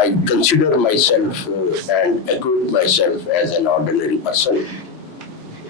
I consider myself and equate myself as an ordinary person.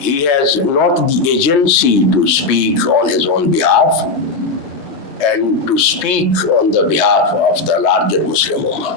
He has not the agency to speak on his own behalf and to speak on the behalf of the larger Muslim Ummah.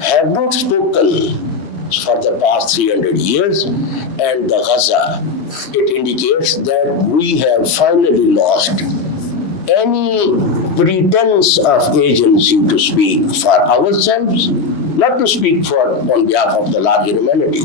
have not spoken for the past 300 years, and the Gaza, it indicates that we have finally lost any pretense of agency to speak for ourselves, not to speak for on behalf of the larger humanity.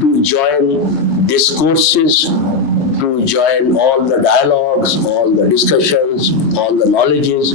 to join discourses, to join all the dialogues, all the discussions, all the knowledges,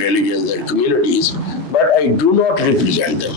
religions and communities, but I do not represent them.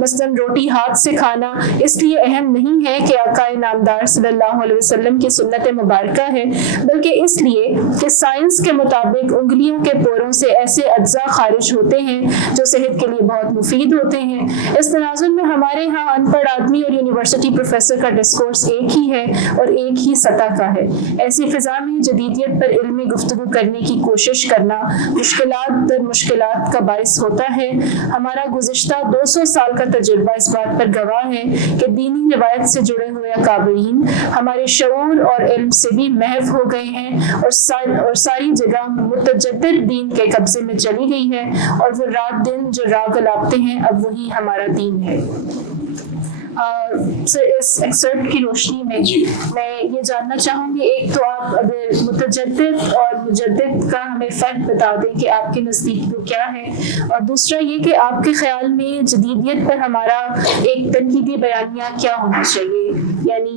مثلاً روٹی ہاتھ سے کھانا اس لیے اہم نہیں ہے کہ آقا نامدار صلی اللہ علیہ وسلم کی سنت مبارکہ ہے، بلکہ اس لیے کہ سائنس کے مطابق انگلیوں کے پوروں سے ایسے اجزاء خارج ہوتے ہیں جو صحت کے لیے بہت مفید ہوتے ہیں. اس تناظر میں ہمارے ہاں ان پڑھ آدمی اور یونیورسٹی پروفیسر کا ڈسکورس ایک ہی ہے اور ایک ہی سطح کا ہے. ایسی فضا میں جدیدیت پر علمی گفتگو کرنے کی کوشش کرنا مشکلات در مشکلات کا باعث ہوتا ہے. ہمارا گزشتہ 200 سال کا تجربہ اس بات پر گواہ ہے کہ دینی روایت سے جڑے ہوئے اکابرین ہمارے شعور اور علم سے بھی محو ہو گئے ہیں اور ساری جگہ متجدد دین کے قبضے میں چلی گئی ہے، اور وہ رات دن جو راگ الاپتے ہیں اب وہی ہمارا دین ہے. اس ایکسرپٹ کی روشنی میں میں یہ جاننا چاہوں گی، ایک تو آپ اگر متجدد اور مجدد کا ہمیں فرق بتا دیں کہ آپ کے نزدیک وہ کیا ہے، اور دوسرا یہ کہ آپ کے خیال میں جدیدیت پر ہمارا ایک تنقیدی بیانیہ کیا ہونا چاہیے. یعنی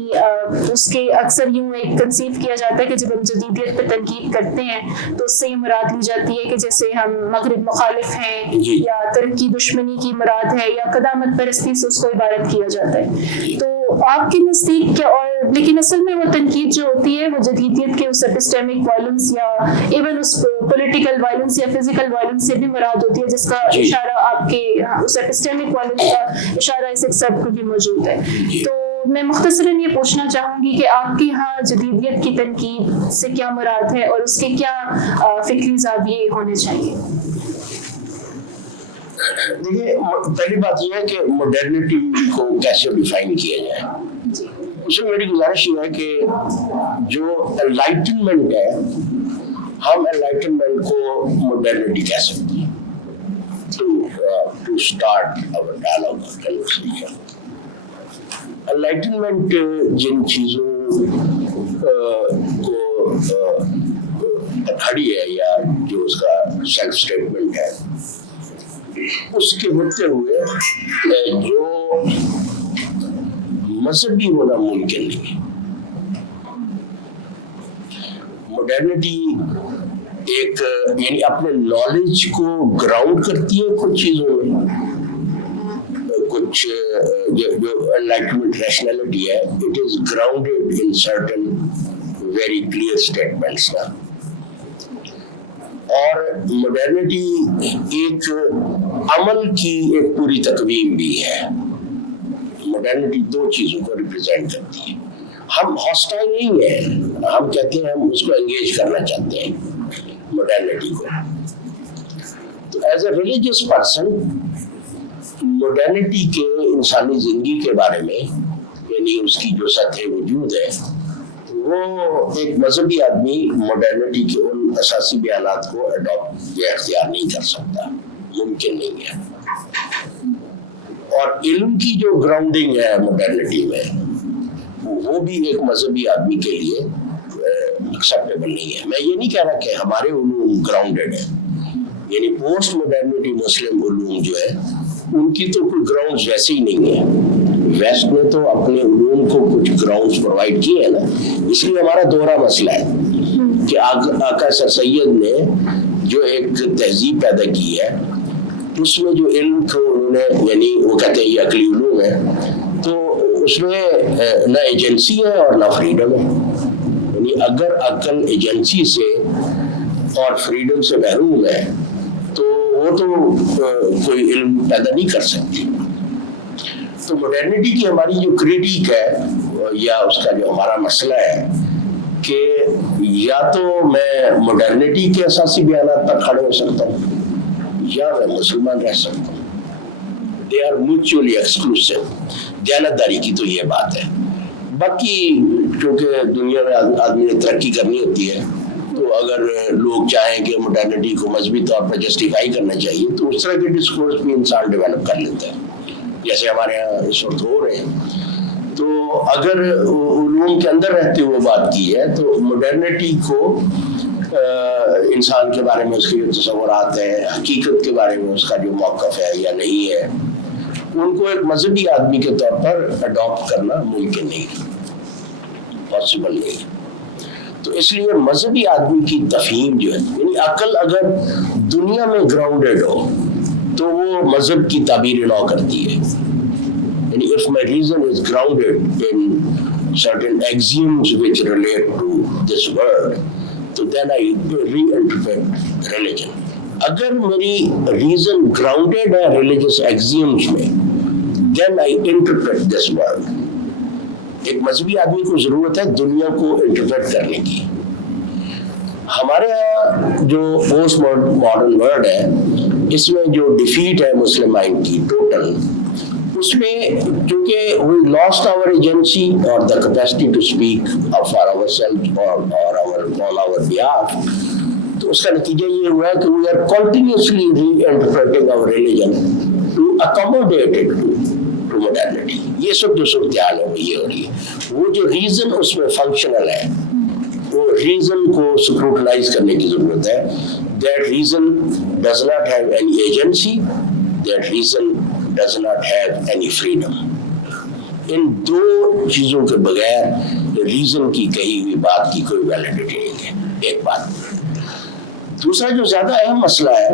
اس کے اکثر یوں ایک کنسیو کیا جاتا ہے کہ جب ہم جدیدیت پر تنقید کرتے ہیں تو اس سے یہ مراد لی جاتی ہے کہ جیسے ہم مغرب مخالف ہیں یا ترقی دشمنی کی مراد ہے یا قدامت پرستی سے اس کو عبارت کیا جاتا ہے. تو آپ کے نزدیک کیا، اور لیکن اصل میں وہ تنقید جو ہوتی ہے وہ جدیدیت کے اس ایپسٹیمک وائلنس یا ایون اس پولیٹیکل وائلنس یا فزیکل وائلنس سے بھی مراد ہوتی ہے، جس کا اشارہ آپ کے اس ایپسٹیمک وائلنس کا اشارہ اس ایکسرپٹ کو بھی موجود ہے. تو میں مختصراً یہ پوچھنا چاہوں گی کہ آپ کے ہاں جدیدیت کی تنقید سے کیا مراد ہے اور اس کے کیا فکری زاویے ہونے چاہیے؟ دیکھیے، پہلی بات یہ ہے کہ ماڈرنٹی کو کیسے ڈیفائن کیا جائے. اس میں میری گزارش یہ ہے کہ جو انلائٹنمنٹ ہے، ہم انلائٹنمنٹ کو ماڈرنٹی کہہ سکتے ہیں. ٹو اسٹارٹ آور ڈائلاگ اور کنورسیشن، انلائٹنمنٹ جن چیزوں کو کھڑی ہے یا جو اس کا سیلف اسٹیٹمنٹ ہے، اس کے ہوتے ہوئے جو مذہبی ہونا ممکن نہیں. ماڈرنٹی ایک یعنی اپنے نالج کو گراؤنڈ کرتی ہے کچھ چیزوں میں، کچھ جو انلائٹمنٹ ریشنلٹی ہے، it is grounded in certain very clear statements نا. اور ماڈرنٹی ایک عمل کی ایک پوری تقویم بھی ہے. ماڈرنٹی دو چیزوں کو ریپرزینٹ کرتی ہے. ہم ہاسٹائل نہیں ہیں، ہم کہتے ہیں ہم اس کو انگیج کرنا چاہتے ہیں ماڈرنٹی کو. تو as a religious person modernity کے انسانی زندگی کے بارے میں، یعنی اس کی جو سطح وجود ہے، وہ ایک مذہبی آدمی ماڈرنٹی کے ان اساسی بیانات کو اڈاپٹ یا اختیار نہیں کر سکتا، ممکن نہیں ہے. اور علم کی جو گراؤنڈنگ ہے ماڈرنٹی میں، وہ بھی ایک مذہبی آدمی کے لیے ایکسیپٹیبل نہیں ہے. میں یہ نہیں کہہ رہا کہ ہمارے علوم گراؤنڈڈ ہیں، یعنی پوسٹ ماڈرنٹی مسلم علوم جو ہے ان کی تو کوئی گراؤنڈز ویسے ہی نہیں ہے. ویسٹ نے تو اپنے علوم کو کچھ گراؤنڈز پرووائڈ کیے ہیں نا. اس لیے ہمارا دوہرا مسئلہ ہے کہ آقا سر سید نے جو ایک تہذیب پیدا کی ہے، اس میں جو علم کو انہوں نے، یعنی وہ کہتے ہیں یہ عقلی علوم ہے، تو اس میں نہ ایجنسی ہے اور نہ فریڈم ہے. یعنی اگر عقل ایجنسی سے اور فریڈم سے محروم ہے تو وہ تو کوئی علم پیدا نہیں کر سکتی. تو ماڈرنٹی کی ہماری جو کریٹیک ہے یا اس کا جو ہمارا مسئلہ ہے کہ یا تو میں ماڈرنٹی کے اساسی بیانات پر کھڑے ہو سکتا ہوں یا میں مسلمان رہ سکتا ہوں. They are mutually exclusive. دیانتداری کی تو یہ بات ہے. باقی چونکہ دنیا میں آدمی نے ترقی کرنی ہوتی ہے، تو اگر لوگ چاہیں کہ ماڈرنٹی کو مذہبی طور پر جسٹیفائی کرنا چاہیے تو اس طرح کے ڈسکورس بھی انسان ڈیولپ کر لیتا ہے، جیسے ہمارے یہاں اس وقت ہو رہے ہیں. تو اگر علوم کے اندر رہتے ہوئے بات کی ہے تو ماڈرنٹی کو انسان کے بارے میں اس کے جو تصورات ہیں، حقیقت کے بارے میں اس کا جو موقف ہے یا نہیں ہے، ان کو ایک مذہبی آدمی کے طور پر اڈاپٹ کرنا ممکن نہیں، پاسبل نہیں. تو اس لیے مذہبی آدمی کی تفہیم جو ہے، یعنی عقل اگر دنیا میں گراؤنڈڈ ہو تو وہ مذہب کی تعبیر نو کرتی ہے. یعنی if my reason is grounded in certain axioms which relate to this world, تو then I reinterpret religion. اگر میری ریزن گراؤنڈیڈ ہے ریلیجس ایگزیمز میں, then I interpret this world. ایک مذہبی آدمی کو ضرورت ہے دنیا کو انٹرپریٹ کرنے کی. ہمارے یہاں جو پوسٹ ماڈرن ورلڈ ہے, اس میں جو ڈیفیٹ ہے مسلم مائنڈ کی ٹوٹل, اس میں چونکہ we lost our agency or the capacity to speak for ourselves or on our behalf, تو اس کا نتیجہ یہ ہوا کہ we are continuously reinterpreting our religion to accommodate it to modernity. یہ سب جو صورتحال ہے وہ یہ ہو رہی ہے. وہ جو ریزن اس میں فنکشنل ہے, وہ ریزن کو سکروٹنائز کرنے کی ضرورت ہے. That reason does not have any agency. That reason does not have any freedom. ان دو چیزوں کے بغیر ریزن کی کہی ہوئی بات کی کوئی ویلیڈیٹی نہیں ہے. ایک بات. دوسرا جو زیادہ اہم مسئلہ ہے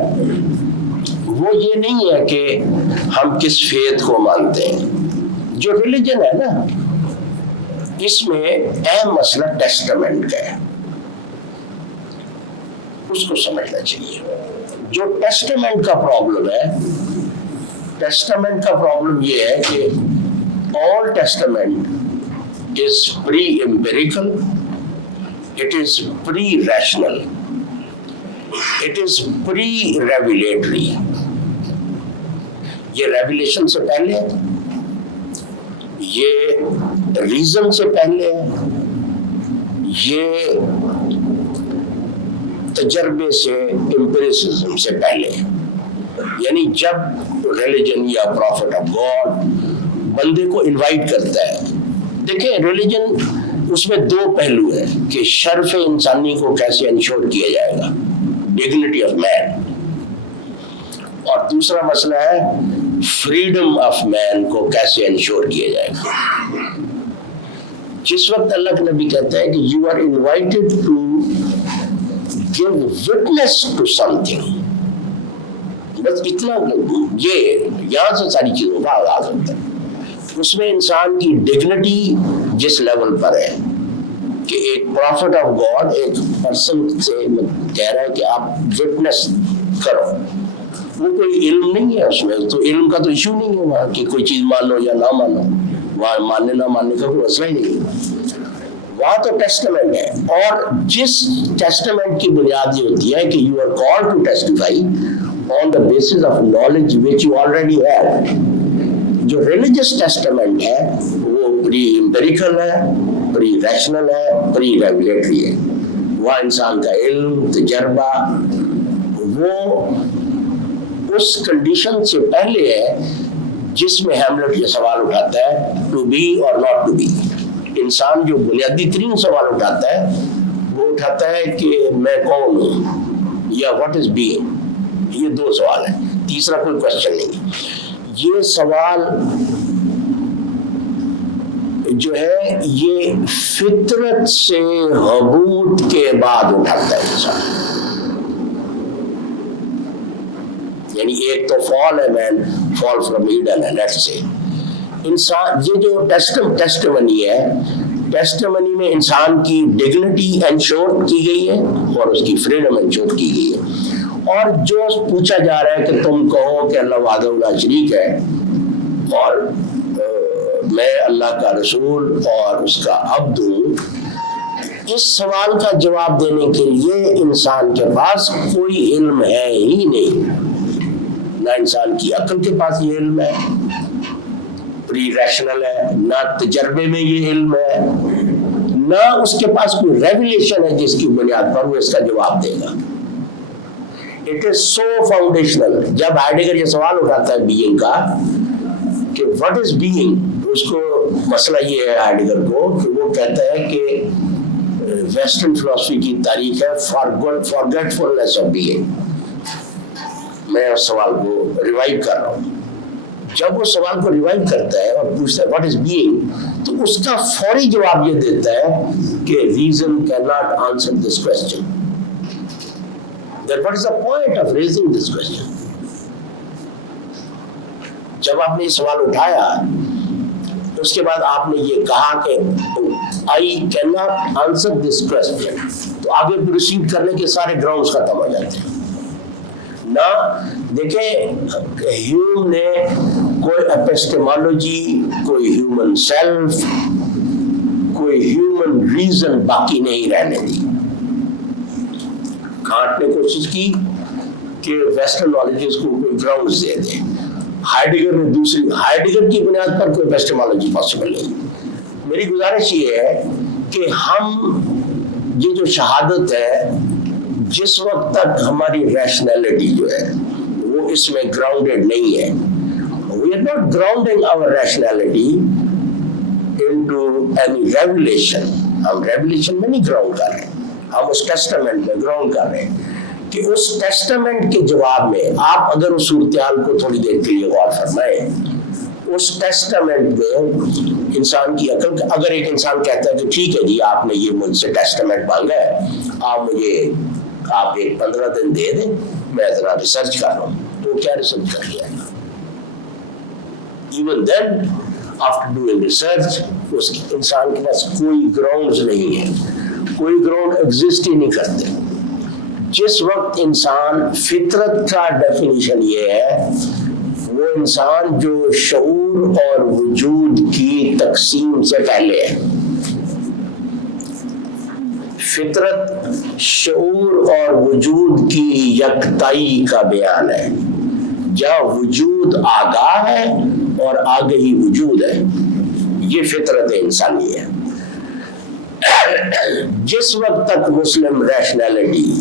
وہ یہ نہیں ہے کہ ہم کس فیتھ کو مانتے ہیں. جو ریلیجن ہے نا, اس میں اہم مسئلہ ٹیسٹامنٹ کا ہے, اس کو سمجھنا چاہیے. جو ٹیسٹامنٹ کا پرابلم ہے, ٹیسٹامنٹ کا پرابلم یہ ہے کہ all testament is pre-empirical, it is pre-rational, it is pre-revelatory. یہ ریویلیشن سے پہلے ہے, یہ ریزن سے پہلے ہے, یہ تجربے سے امپیریسزم سے پہلے ہے. یعنی جب ریلیجن یا پروفٹ آف گاڈ بندے کو انوائٹ کرتا ہے, دیکھیں ریلیجن اس میں دو پہلو ہیں کہ شرف انسانی کو کیسے انشور کیا جائے گا, ڈگنیٹی آف مین, اور دوسرا مسئلہ ہے فریڈم آف مین کو کیسے انشور کیا جائے گا. جس وقت اللہ کے نبی کہتا ہے کہ you are invited to give witness to something, بس اتنا, یہ یہاں سے ساری چیزوں کا آغاز ہوتا ہے. اس میں انسان کی ڈگنیٹی جس لیول پر ہے کہ ایک پروفٹ آف گاڈ ایک پرسن سے کہہ رہا ہے کہ آپ وٹنس کرو, وہ کوئی علم نہیں ہے اس میں, تو علم کا تو ایشو نہیں ہے وہاں کہ کوئی چیز مانو یا نہ مانو, وہاں ماننے نہ ماننے کا کوئی مسئلہ ہی نہیں ہے. وہاں تو ٹیسٹامنٹ ہے, اور جس ٹیسٹامنٹ کی بنیاد یہ ہوتی ہے کہ you are called to testify on the basis of knowledge which you already have. جو ریلیجس ٹیسٹامنٹ ہے وہ پری امپیریکل ہے, پری ریشنل ہے, پری ریگولیٹری ہے. وہاں انسان کا علم, تجربہ, وہ اس کنڈیشن سے پہلے ہے جس میں ہیملٹ یہ سوال اٹھاتا ہے ٹو بی اور ناٹ ٹو بی. انسان جو بنیادی ترین سوال اٹھاتا ہے وہ اٹھاتا ہے کہ میں کون ہوں یا واٹ از بینگ. یہ دو سوال ہیں, تیسرا کوئی کوشچن نہیں. یہ سوال جو ہے یہ فطرت سے حبوط کے بعد اٹھاتا ہے انسان. یعنی ایک تو فال ہے, مین فال فرام ایڈن ہے, لیٹس سے انسان, یہ جو ٹیسٹمنی ہے, ٹیسٹمنی میں انسان کی ڈگنیٹی انشور کی گئی ہے اور اس کی فریڈم انشور کی گئی ہے. اور جو پوچھا جا رہا ہے کہ تم کہو کہ اللہ وحدہ لا شریک ہے اور میں اللہ کا رسول اور اس کا عبد ہوں, اس سوال کا جواب دینے کے لیے انسان کے پاس کوئی علم ہے ہی نہیں. نہ انسان کی عقل کے پاس یہ علم ہے, پری ریشنل ہے, نہ تجربے میں یہ علم ہے, نہ اس کے پاس کوئی ریویلیشن ہے جس کی بنیاد پر وہ اس کا جواب دے گا. It is so foundational. جب ہائیڈگر یہ سوال اٹھاتا ہے بینگ کا کہ what is being, اس کو مسئلہ یہ ہے ہائیڈگر کو کہ وہ کہتا ہے کہ ویسٹرن فلسفی کی تاریخ ہے forgetfulness of being. میں اس سوال کو ریوائیو کر رہا ہوں. جب وہ سوال کو ریوائیو کرتا ہے اور پوچھتا ہے what is being, تو اس کا فوری جواب یہ دیتا ہے کہ reason cannot answer this question. Then what is the point of raising this question? جب آپ نے یہ سوال اٹھایا اس کے بعد آپ نے یہ کہا کہ I cannot answer this question, تو آگے پروسیڈ کرنے کے سارے گراؤنڈز ختم ہو جاتے ہیں نہ. دیکھیں ہیوم نے کوئی اپسٹیمالوجی، کوئی ہیومن سیلف، کوئی ہیومن ریزن باقی نہیں رہنے دی. کانٹ نے کوشش کی کہ ویسٹرن نالجز کو کوئی گراؤنڈز دے دیں. ہائیڈگر نے دوسری، ہائیڈگر کی بنیاد پر کوئی ایپسٹیمالوجی پاسبل نہیں. میری گزارش یہ ہے کہ ہم یہ جو شہادت ہے، جس وقت تک ہماری ریشنلٹی جو ہے وہ اس میں گراؤنڈڈ نہیں ہے، we are not grounding our rationality into any revelation. ہم ریولیشن میں نہیں گراؤنڈ کر رہے، ہم اس ٹیسٹامنٹ میں گراؤنڈ کر رہے ہیں کہ اس ٹیسٹامنٹ کے جواب میں آپ اگر اس صورتحال کو تھوڑی دیر کے لیے غور فرمائیں، اس ٹیسٹامنٹ میں انسان کی عقل، اگر ایک انسان کہتا ہے کہ ٹھیک ہے جی آپ نے یہ مجھ سے ٹیسٹامنٹ مانگا ہے، آپ ایک 15 دن دے دیں، میں ذرا ریسرچ کر رہا ہوں، تو کیا ریسرچ کر لیا؟ Even then after doing research اس انسان کے پاس کوئی گراؤنڈز نہیں ہے، کوئی گراؤنڈ ایگزسٹ ہی نہیں کرتے. جس وقت انسان، فطرت کا ڈیفینیشن یہ ہے، وہ انسان جو شعور اور وجود کی تقسیم سے پہلے ہے. فطرت شعور اور وجود کی یکتائی کا بیان ہے. جہاں وجود آگاہ ہے اور آگہی وجود ہے، یہ فطرت انسانی ہے. جس وقت تک مسلم ریشنلٹی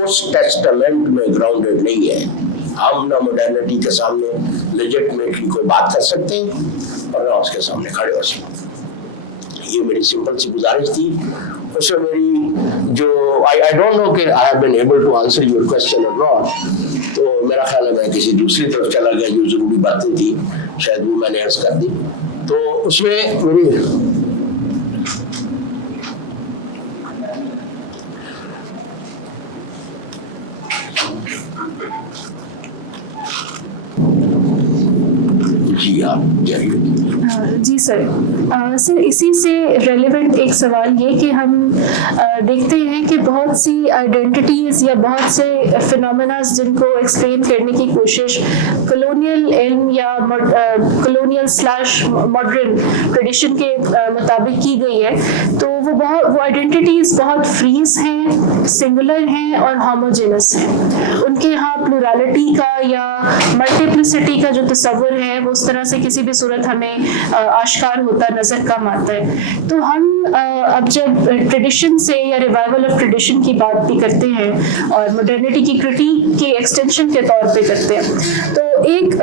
اس ٹیسٹامنٹ میں گراؤنڈڈ نہیں ہے، ہم نہ ماڈرنٹی کے سامنے لیجٹمیٹلی کوئی بات کر سکتے ہیں اور نہ اس کے سامنے کھڑے ہو سکتے. یہ میری سمپل سی گزارش تھی. اس میں میری جو I don't know کہ I have been able to answer your question or not، تو میرا خیال ہے میں کسی دوسری طرف چلا گیا. جو ضروری باتیں تھی شاید وہ میں نے عرض کر دی. تو اس میں میری جی سر، اسی سے ریلیونٹ ایک سوال یہ کہ ہم دیکھتے ہیں کہ بہت سی آئیڈینٹیٹیز یا بہت سے فینومیناز جن کو ایکسپلین کرنے کی کوشش کلونیل علم یا کلونیل/ماڈرن ٹریڈیشن کے مطابق کی گئی ہے، تو وہ آئیڈینٹیٹیز بہت فریز ہیں، سنگولر ہیں اور ہوموجینس ہیں. ان کے یہاں پلورالٹی کا یا ملٹیپلسٹی کا جو تصور ہے وہ اس طرح سے کسی بھی صورت ہمیں آشکار ہوتا نظر کم آتا ہے. تو ہم اب جب ٹریڈیشن سے یا ریوائول آف ٹریڈیشن کی بات بھی کرتے ہیں اور ماڈرنٹی کی کرٹیک کے ایکسٹینشن کے طور پہ کرتے ہیں، تو ایک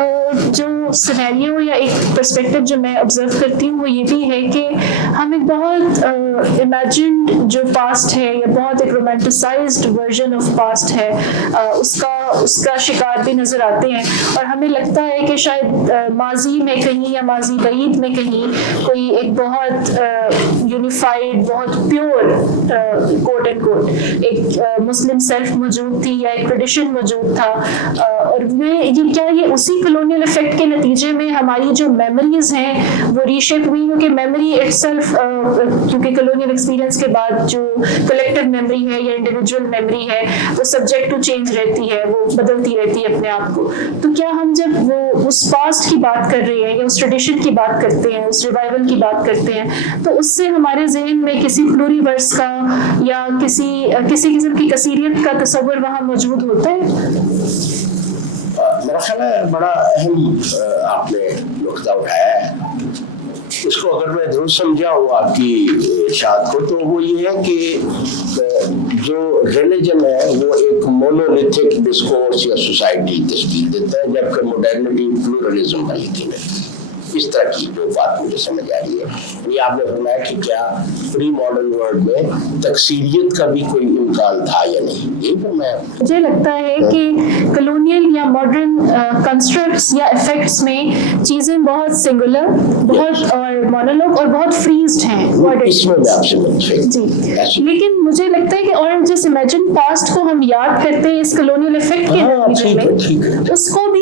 جو سینیریو یا ایک پرسپیکٹو جو میں آبزرو کرتی ہوں وہ یہ بھی ہے کہ ہم ایک بہت امیجنڈ جو پاسٹ ہے یا بہت ایک رومانٹیسائزڈ ورژن آف پاسٹ ہے اس کا شکار بھی نظر آتے ہیں. اور ہمیں لگتا ہے کہ شاید ماضی میں کہیں یا ماضی بعید میں کہیں کوئی ایک بہت یونیفائڈ، بہت پیور کوٹ اینڈ کوٹ ایک مسلم سیلف موجود تھی یا ایک ٹریڈیشن موجود تھا. اور یہ اسی کلونیل افیکٹ کے نتیجے میں ہماری جو میموریز ہیں وہ ریشیپ ہوئی، کیونکہ میموری اٹ سیلف، کیونکہ کلونیل ایکسپیرینس کے بعد جو کلیکٹیو میموری ہے یا انڈیویجول میموری ہے وہ سبجیکٹ ٹو چینج رہتی ہے، وہ بدلتی رہتی ہے اپنے آپ کو. تو کیا ہم جب وہ اس پاسٹ کی بات کر رہے ہیں یا اس ٹریڈیشن کی بات کرتے ہیں، اس ریوائول کی بات کرتے ہیں، تو اس سے ہمارے ذہن میں کسی پلوریورس کا یا کسی قسم کی کثیریت کا تصور وہاں موجود ہوتا ہے؟ میرا خیال ہے بڑا اہم آپ نے نقطہ اٹھایا ہے. اس کو اگر میں درست سمجھا ہوں آپ کی ارشاد کو، تو وہ یہ ہے کہ جو ریلیجن ہے وہ ایک مونولیتھک ڈسکورس یا سوسائٹی تشکیل دیتا ہے، جبکہ ماڈرنٹی پلورلزم کا یقین ہے. اس طرح کی جو بات مجھے سمجھ آ رہی ہے. یہ آپ نے فرمایا کہ کیا پری ماڈرن ورلڈ میں تکثیریت کا بھی کوئی امکان تھا یا نہیں، یہی فرمایا. مجھے لگتا ہے کہ کلونیل یا ماڈرن کنسٹرکٹس یا افیکٹس میں چیزیں بہت سنگولر، بہت اور مونولوگ اور بہت فریزڈ ہیں. اس میں میں آپ سے متفق جی، لیکن مجھے لگتا ہے کہ اور جس امیجن پاسٹ کو ہم یاد کرتے ہیں اس کلونیل افیکٹ کے نتیجے میں، اس کو بھی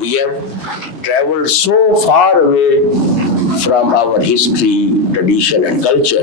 We have traveled so far away from our history, tradition and culture.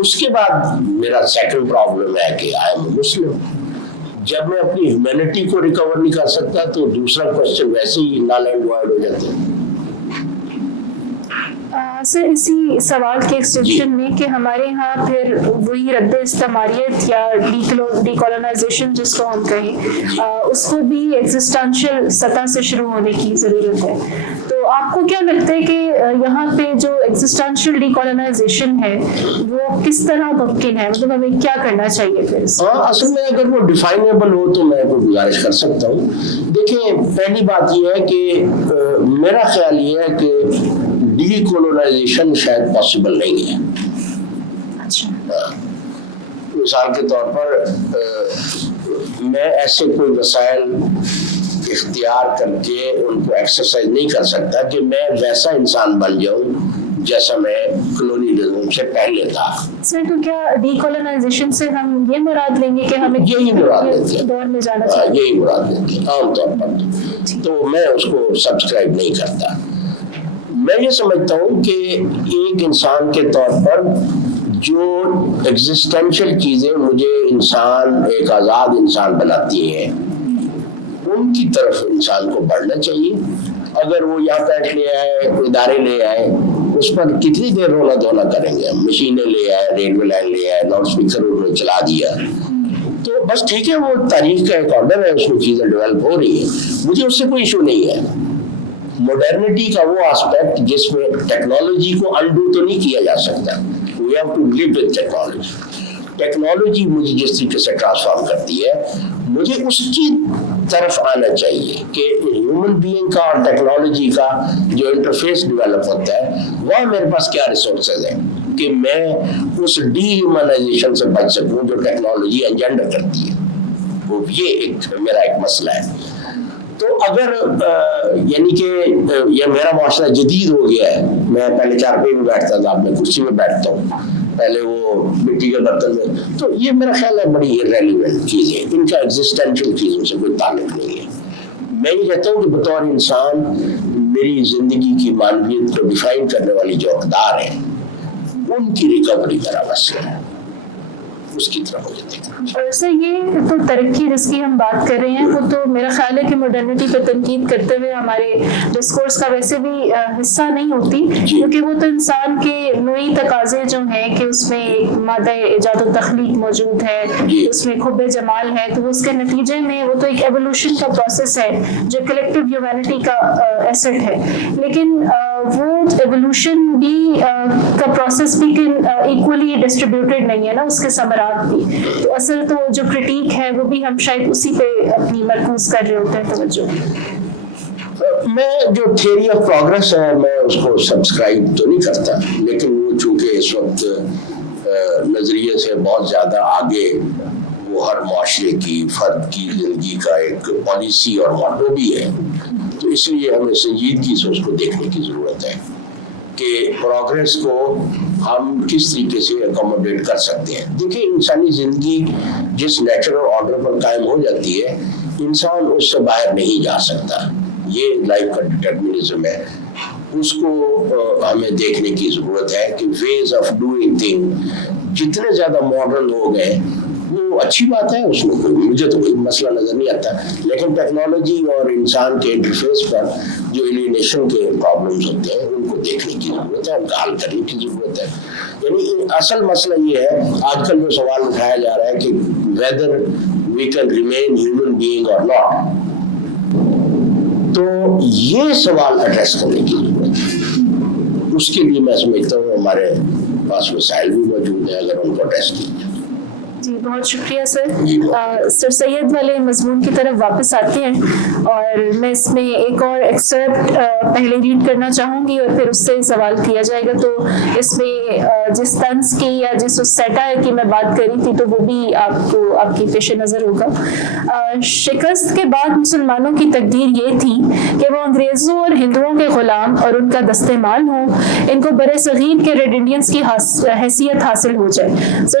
اس کے بعد میرا سیکنڈ پرابلم ہے کہ آئی ایم مسلم. جب میں اپنی ہیومینٹی کو ریکور نہیں کر سکتا تو دوسرا کوشچن ویسے ہی نال اینڈ وائڈ ہو جاتا ہے. سر اسی سوال کے ایکسٹینشن میں کہ ہمارے یہاں پھر وہی رد استعماریت یا ڈی کالونائزیشن جس کو ہم کہیں اس کو بھی ایگزسٹینشیل سطح سے شروع ہونے کی ضرورت ہے. تو آپ کو کیا لگتا ہے کہ یہاں پہ جو ایگزسٹینشیل ڈی کالونائزیشن ہے وہ کس طرح ممکن ہے, مطلب ہمیں کیا کرنا چاہیے پھر؟ اصل میں اگر وہ ڈیفائنیبل ہو تو میں کوئی گزارش کر سکتا ہوں. دیکھیں پہلی بات یہ ہے کہ میرا خیال یہ ہے کہ ڈی کولونائزیشن شاید پاسبل نہیں ہے. مثال کے طور پر میں ایسے کوئی وسائل اختیار کر کے ان کو ایکسرسائز نہیں کر سکتا کہ میں ویسا انسان بن جاؤں جیسا میں کلونیلزم سے پہلے تھا. سر تو کیا ڈی کولونائزیشن سے ہم یہ مراد لیں گے کہ ہمیں یہی مراد لیتے ہیں, دور میں جانا چاہیے؟ یہی مراد لیتے ہیں عام طور پر. تو میں اس کو سبسکرائب نہیں کرتا. میں یہ سمجھتا ہوں کہ ایک انسان کے طور پر جو ایگزسٹینشیل چیزیں مجھے انسان ایک آزاد انسان بناتی ہیں ان کی طرف انسان کو بڑھنا چاہیے. اگر وہ یہاں پینٹ لے آئے, ادارے لے آئے, اس پر کتنی دیر رونا دھونا کریں گے؟ مشینیں لے آئے, ریلوے لائن لے آئے, لاؤڈ اسپیکر انہوں نے چلا دیا, تو بس ٹھیک ہے وہ تاریخ کا ایک آرڈر ہے, اس میں چیزیں ڈیولپ ہو رہی ہیں, مجھے اس سے کوئی ایشو نہیں ہے. ماڈرنٹی کا وہ آسپیکٹ جس میں ٹیکنالوجی کو انڈو تو نہیں کیا جا سکتا. We have to live with technology. Technology مجھے جس طریقے سے ٹرانسفارم کرتی ہے مجھے اس کی طرف آنا چاہیے کہ ہیومن بینگ کا اور ٹیکنالوجی کا جو انٹرفیس ڈیولپ ہوتا ہے وہ میرے پاس کیا ریسورسز ہیں کہ میں اس ڈی ہیومنائزیشن سے بچ سکوں جو ٹیکنالوجی انجنڈر کرتی ہے. وہ یہ میرا ایک مسئلہ ہے. تو اگر یعنی کہ یہ میرا معاشرہ جدید ہو گیا ہے, میں پہلے چارپائی میں بیٹھتا تھا, اب میں کرسی میں بیٹھتا ہوں, پہلے وہ مٹی کے برتن میں, تو یہ میرا خیال ہے بڑی ریلیونٹ چیزیں, ان کا ایگزسٹینشیل چیزوں سے کوئی تعلق نہیں ہے. میں یہ کہتا ہوں کہ بطور انسان میری زندگی کی معنویت کو ڈیفائن کرنے والی جو اقدار ہیں ان کی ریکوری میرا مسئلہ ہے, اس کی طرح مجھے دیکھنا. اور سر یہ تو ترقی جس کی ہم بات کر رہے ہیں وہ تو میرا خیال ہے کہ ماڈرنٹی پہ تنقید کرتے ہوئے ہمارے ڈسکورس کا ویسے بھی حصہ نہیں ہوتی, کیونکہ وہ تو انسان کے نوعی تقاضے جو ہیں کہ اس میں ایک مادہ ایجاد و تخلیق موجود ہے, اس میں حب جمال ہے, تو اس کے نتیجے میں وہ تو ایک ایوولوشن کا پروسیس ہے جو کلیکٹیو ہیومینٹی کا ایسٹ ہے. لیکن وہ ایوولوشن بھی کا پروسیس بھی ایکولی ڈسٹریبیوٹیڈ نہیں ہے نا, اس کے ثمرات بھی. تو اصل تو جو کرٹیک ہے وہ بھی ہم شاید اسی پہ اپنی مرکوز کر رہے ہوتے ہیں توجہ. میں جو تھیوری آف پروگریس ہے میں اس کو سبسکرائب تو نہیں کرتا, لیکن وہ چونکہ اس وقت نظریے سے بہت زیادہ آگے, وہ ہر معاشرے کی فرد کی زندگی کا ایک پالیسی اور موٹو بھی ہے, تو اس لیے ہمیں سنجیدگی سے اس کو دیکھنے کی ضرورت ہے کہ پروگریس کو ہم کس طریقے سے اکوموڈیٹ کر سکتے ہیں. دیکھیں انسانی زندگی جس نیچرل آرڈر پر قائم ہو جاتی ہے انسان اس سے باہر نہیں جا سکتا, یہ لائف کا ڈٹرمنزم ہے. اس کو ہمیں دیکھنے کی ضرورت ہے کہ ویز آف ڈوئنگ تھنگ جتنے زیادہ ماڈرن ہو گئے وہ اچھی بات ہے, اس میں کوئی مجھے تو کوئی مسئلہ نظر نہیں آتا, لیکن ٹیکنالوجی اور انسان کے انٹرفیس پر جو ایلینیشن کے پرابلمز ہوتے ہیں ان کو دیکھنے کی ضرورت ہے, ان کا حل کرنے کی ضرورت ہے. یعنی اصل مسئلہ یہ ہے آج کل جو سوال اٹھایا جا رہا ہے کہ whether we can remain human being or not, تو یہ سوال ایڈریس کرنے کی ضرورت ہے. اس کے لیے میں سمجھتا ہوں ہمارے پاس وسائل بھی موجود ہیں اگر ان کو ایڈریس کیا جائے. جی بہت شکریہ سر. سر سید والے مضمون کی طرف واپس آتے ہیں اور میں اس میں ایک اور ایکسرپٹ پہلے ریڈ کرنا چاہوں گی اور پھر اس سے سوال کیا جائے گا. تو اس میں جس طنز کی یا جس سیٹائر کی میں بات کر رہی تھی تو وہ بھی آپ کی پیش نظر ہوگا. شکست کے بعد مسلمانوں کی تقدیر یہ تھی کہ وہ انگریزوں اور ہندوؤں کے غلام اور ان کا دست مال ہوں, ان کو برصغیر کے ریڈ انڈینز کی حیثیت حاصل ہو جائے. سر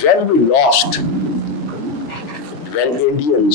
When we lost, when Indians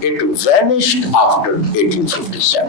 it vanished after 1857।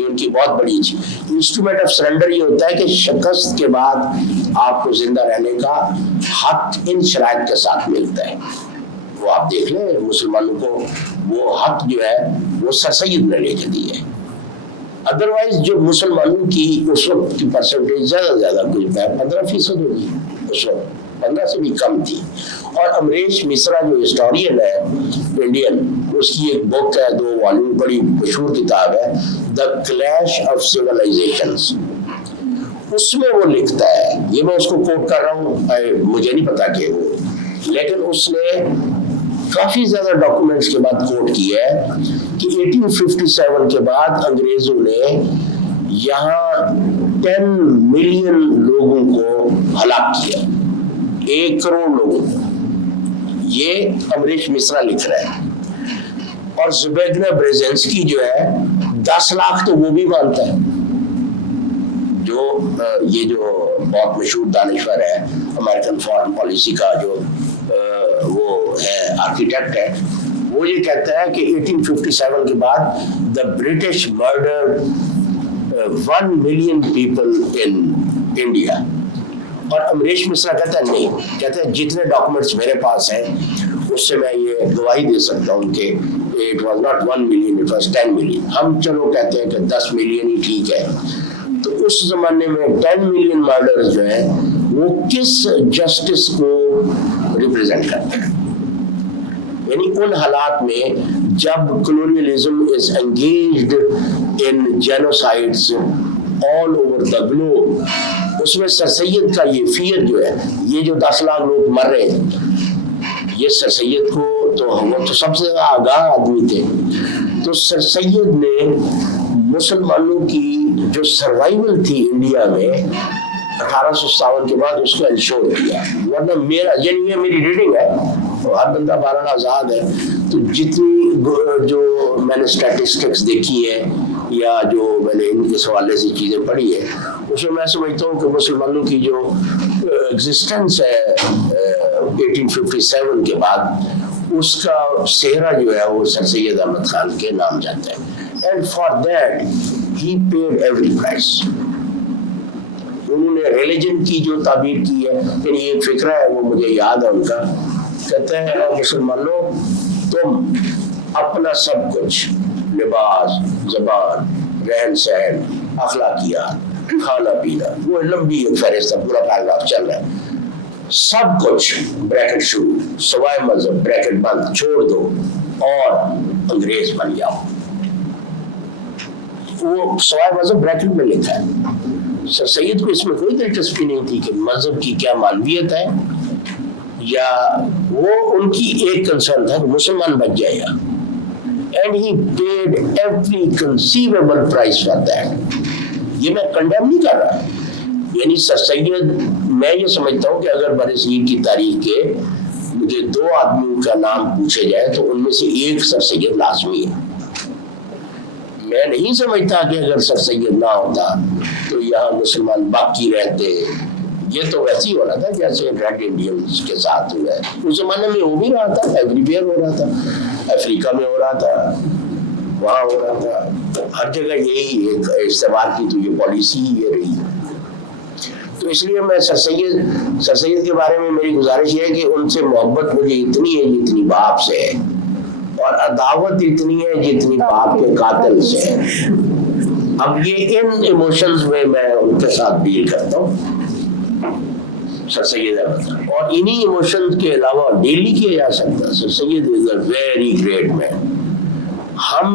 یہ ان کی بہت بڑی انسٹرومنٹ آف سرنڈر یہ ہوتا ہے کہ شکست کے بعد آپ کو زندہ رہنے کا حق ان شرائط کے ساتھ ملتا ہے. وہ آپ دیکھ لیں مسلمانوں کو وہ حق جو ہے وہ سر سید نے لے کے دی ہے. ادروائز جو مسلمانوں کی اس وقت کی پرسنٹیج زیادہ زیادہ کچھ 15% ہوگی, اس وقت 15 سے بھی کم تھی. اور امریش مصرا جو ہسٹورین ہے انڈین, اس کی ایک بک ہے 2 والیوم بڑی مشہور کتاب ہے دا کلیش آف سیولائزیشنز. اس میں وہ لکھتا ہے, یہ میں اس کو کوٹ کر رہا ہوں, مجھے نہیں پتا کہ وہ, لیکن اس نے کافی زیادہ ڈاکومنٹس کے بعد کوٹ کیا ہے کہ 1857 کے بعد انگریزوں نے یہاں 10 ملین لوگوں کو ہلاک کیا, 1 کروڑ لوگوں کو. یہ امریش مصرا لکھ رہا ہے. اور زبیدنا بریزنسکی جو ہے 10 لاکھ تو وہ بھی مانتا ہے, جو یہ جو بہت مشہور دانشور ہے امریکن فارن پالیسی کا جو وہ ہے آرکیٹیکٹ ہے, وہ یہ کہتا ہے کہ 1857 کے بعد the British murdered 1 million people in India. اور امریش مصرا کہتا ہے نہیں, کہتا ہے جتنے ڈاکومنٹس میرے پاس ہیں اس سے میں یہ گواہی دے سکتا ہوں کہ it was not 1 million, it was 10 million. ہم چلو کہتے ہیں کہ 10 ملین ہی ٹھیک ہے. تو اس زمانے میں 10 ملین مرڈرز جو ہیں وہ کس جسٹس کو ریپرزینٹ کرتے ہیں؟ یعنی ان حالات میں جب colonialism is engaged in genocides all over the globe, اس میں سر سید کا یہ فیئر جو ہے, یہ جو 10 لاکھ لوگ مر رہے ہیں, یہ سر سید کو تو وہ تو سب سے زیادہ آگاہ آدمی تھے. تو سر سید نے مسلمانوں کی جو سروائیول تھی انڈیا میں 1857 کے بعد اس کو انشور کیا. ورنہ میرا یعنی یہ میری ریڈنگ ہے, ہر بندہ بارہ آزاد ہے, تو جتنی جو میں نے اسٹیٹسٹکس دیکھی ہے یا جو میں نے ان کے حوالے سے چیزیں پڑھی ہے, اس میں سمجھتا ہوں کہ مسلمانوں کی جو ایگزسٹنس ہے 1857 کے بعد, اس کا صحرا جو ہے وہ سر سید احمد خان کے نام جاتا ہے. And for that he paid every price. انہوں نے ریلیجن کی جو تعبیر کی ہے, یعنی ایک فکرہ ہے وہ مجھے یاد ہے ان کا, کہتے ہیں مسلمانوں تم اپنا سب کچھ, لباس, زبان, رہن سہن, اخلاقیات, کھانا پینا, وہ لمبی ایک فہرست ہے, پورا پیراگراف چل رہا ہے, سب کچھ بریکٹ شروع سوائے مذہب بریکٹ بند چھوڑ دو اور انگریز بن جاؤ. وہ سوائے مذہب بریکٹ میں لکھا ہے. سر سید کو اس میں کوئی دلچسپی نہیں تھی کہ مذہب کی کیا معنویت ہے, یا وہ ان کی ایک کنسرن تھا کہ مسلمان بچ جائے گا. And he paid every conceivable price for that. یہ میں کنڈیم نہیں کر رہا, یعنی سر سید, میں یہ سمجھتا ہوں کہ اگر برصغیر کی تاریخ کے مجھے 2 آدمیوں کا نام پوچھے جائے تو ان میں سے ایک سر سید لازمی ہے. میں نہیں سمجھتا کہ اگر سر سید نہ ہوتا تو یہاں مسلمان باقی رہتے. یہ تو ویسے ہی ہو رہا تھا جیسے ریڈ انڈینز کے ساتھ ہوا ہے. اس زمانے میں ہو بھی رہا تھا, ایوری ویئر ہو رہا تھا, افریقہ میں ہو رہا تھا, وہاں ہو رہا تھا, ہر جگہ یہی ایک استعمال کی تو یہ پالیسی ہی یہ رہی. تو اس لیے میں سر سید کے بارے میں میری گزارش یہ ہے کہ ان سے محبت مجھے اتنی ہے جتنی باپ سے ہے, اور عداوت اتنی ہے جتنی باپ کے قاتل سے ہے. اب یہ ان ایموشنز میں ان کے ساتھ ڈیل کرتا ہوں سر سید احمد, اور انہی ایموشنز کے علاوہ ڈیل نہیں کیا جا سکتا. سر سید از اے ویری گریٹ مین. ہم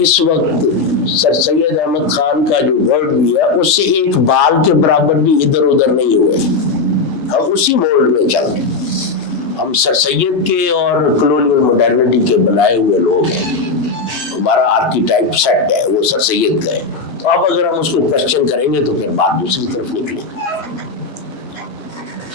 اس وقت سر سید احمد خان کا جو ورڈ بھی ہے اس سے ایک بال کے برابر بھی ادھر ادھر نہیں ہوئے. ہم اسی مولڈ میں چل رہے ہیں. ہم سر سید کے اور کلونیل ماڈرنٹی کے بنائے ہوئے لوگ ہیں. ہمارا آرکیٹائپ سیٹ ہے وہ سر سید کا ہے. تو اب اگر ہم اس کو کوشچن کریں گے تو پھر بات دوسری طرف نکلے گی.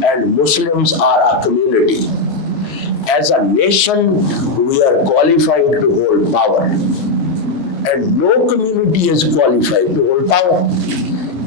and Muslims are a community. As a nation, we are qualified to hold power, and no community is qualified to hold power.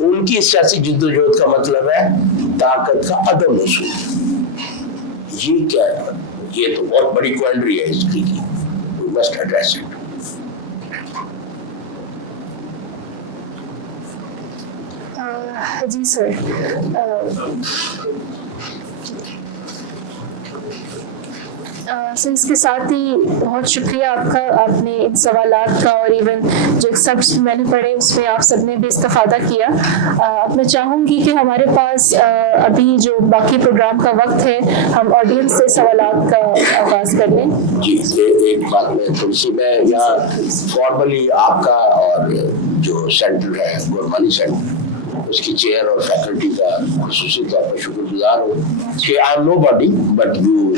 ان کی سیاسی جدوجہد کا مطلب ہے طاقت کا عدم وصول. یہ کیا ہے؟ یہ تو بہت بڑی کوئنڈری ہے اس کی. We must address it. جی سر. سر اس کے ساتھ ہی بہت شکریہ آپ کا, آپ نے ان سوالات کا اور ایون جو ایکسپٹس میں نے پڑھے اس میں آپ سب نے بھی استفادہ کیا. اب میں چاہوں گی کہ ہمارے پاس ابھی جو باقی پروگرام کا وقت ہے ہم آڈینس سے سوالات کا آغاز کر لیں. جی ایک بات میں تھوڑی سی میں یہاں فارملی آپ کا اور جو سینٹر ہے گورمانی سینٹر اس کی چیئر اور فیکلٹی کا خصوصی طور پر شکر گزار ہوں کہ I am nobody but you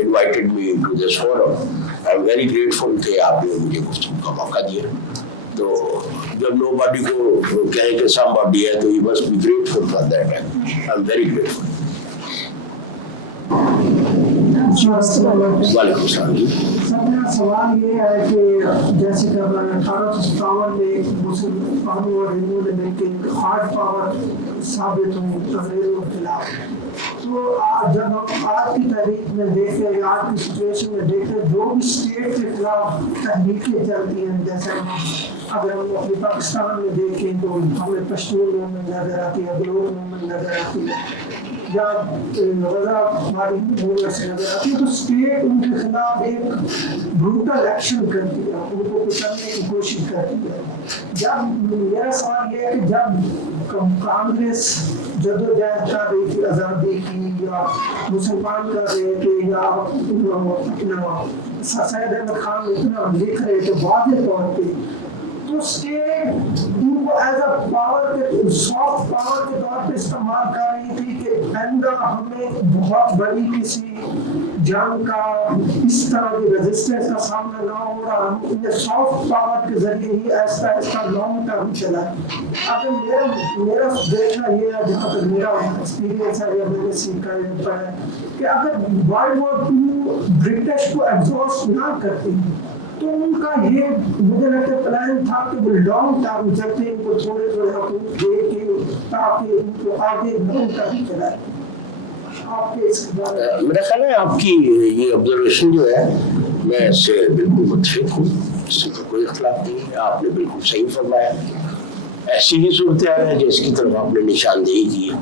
invited me to this forum. I am very grateful کہ آپ نے مجھے گفتگو کا موقع دیا. تو جب نو باڈی کو کہیں کہ سم باڈی ہے تو you must be grateful for that. I am very grateful. وعلیکم السلام. جی میرا سوال یہ ہے کہ جیسے کہ 1857 میں ایک مسلمانوں اور ہندوؤں نے مل کے ایک ہارڈ پاور ثابت ہوئی انگریزوں کے خلاف. تو جب ہم آج کی تحریک میں دیکھیں یا آج کی سچویشن میں دیکھیں جو بھی اسٹیٹ کے خلاف تحریکیں چلتی ہیں, جیسے اگر ہم اپنے پاکستان میں دیکھیں تو ہمیں پشتون موومنٹ نظر آتی ہے, بلوچ موومنٹ نظر آتی ہے, یا غزہ ہماری موومنٹ سے نظر آتی ہے. تو اسٹیٹ ان کے خلاف ایک بروٹل ایکشن کرتی ہے, ان کو کچلنے کی کوشش کرتی ہے. جب میرا سوال یہ ہے کہ جب کانگریس جدوجہد کر رہی تھی آزادی کی, یا مسلمان کر رہے تھے, یا سید احمد خان اتنا لکھ رہے تھے واضح طور پہ, تو اسٹیٹ ان کو ایز اے پاور کے سافٹ پاور کے طور پہ استعمال کر رہی تھی کہ آئندہ ہمیں بہت بڑی کسی جنگ کا اس طرح کی ریزسٹنس کا سامنا نہ ہو رہا, ہم انہیں سافٹ پاور کے ذریعے ہی ایسا ایسا لانگ ٹرم چلا. اگر میرا دیکھنا یہ ہے, جہاں تک میرا ایکسپیرینس ہے یا میں نے سیکھا ہے کہ اگر ورلڈ وار 2 برٹش کو ایگزاسٹ نہ کرتی تو ان کا یہ مجھے لگتا ہے پلان تھا کہ وہ لانگ ٹرم چلتے, ان کو تھوڑے تھوڑے حقوق دے کے تاکہ ان کو آگے لانگ ٹرم چلائے. میرا خیال ہے آپ کی یہ آبزرویشن جو ہے میں اس سے بالکل متفق ہوں, اس سے کوئی اختلاف نہیں ہے. آپ نے بالکل صحیح فرمایا. ایسی ہی صورتحال ہے جس کی طرف آپ نے نشاندہی کی ہے.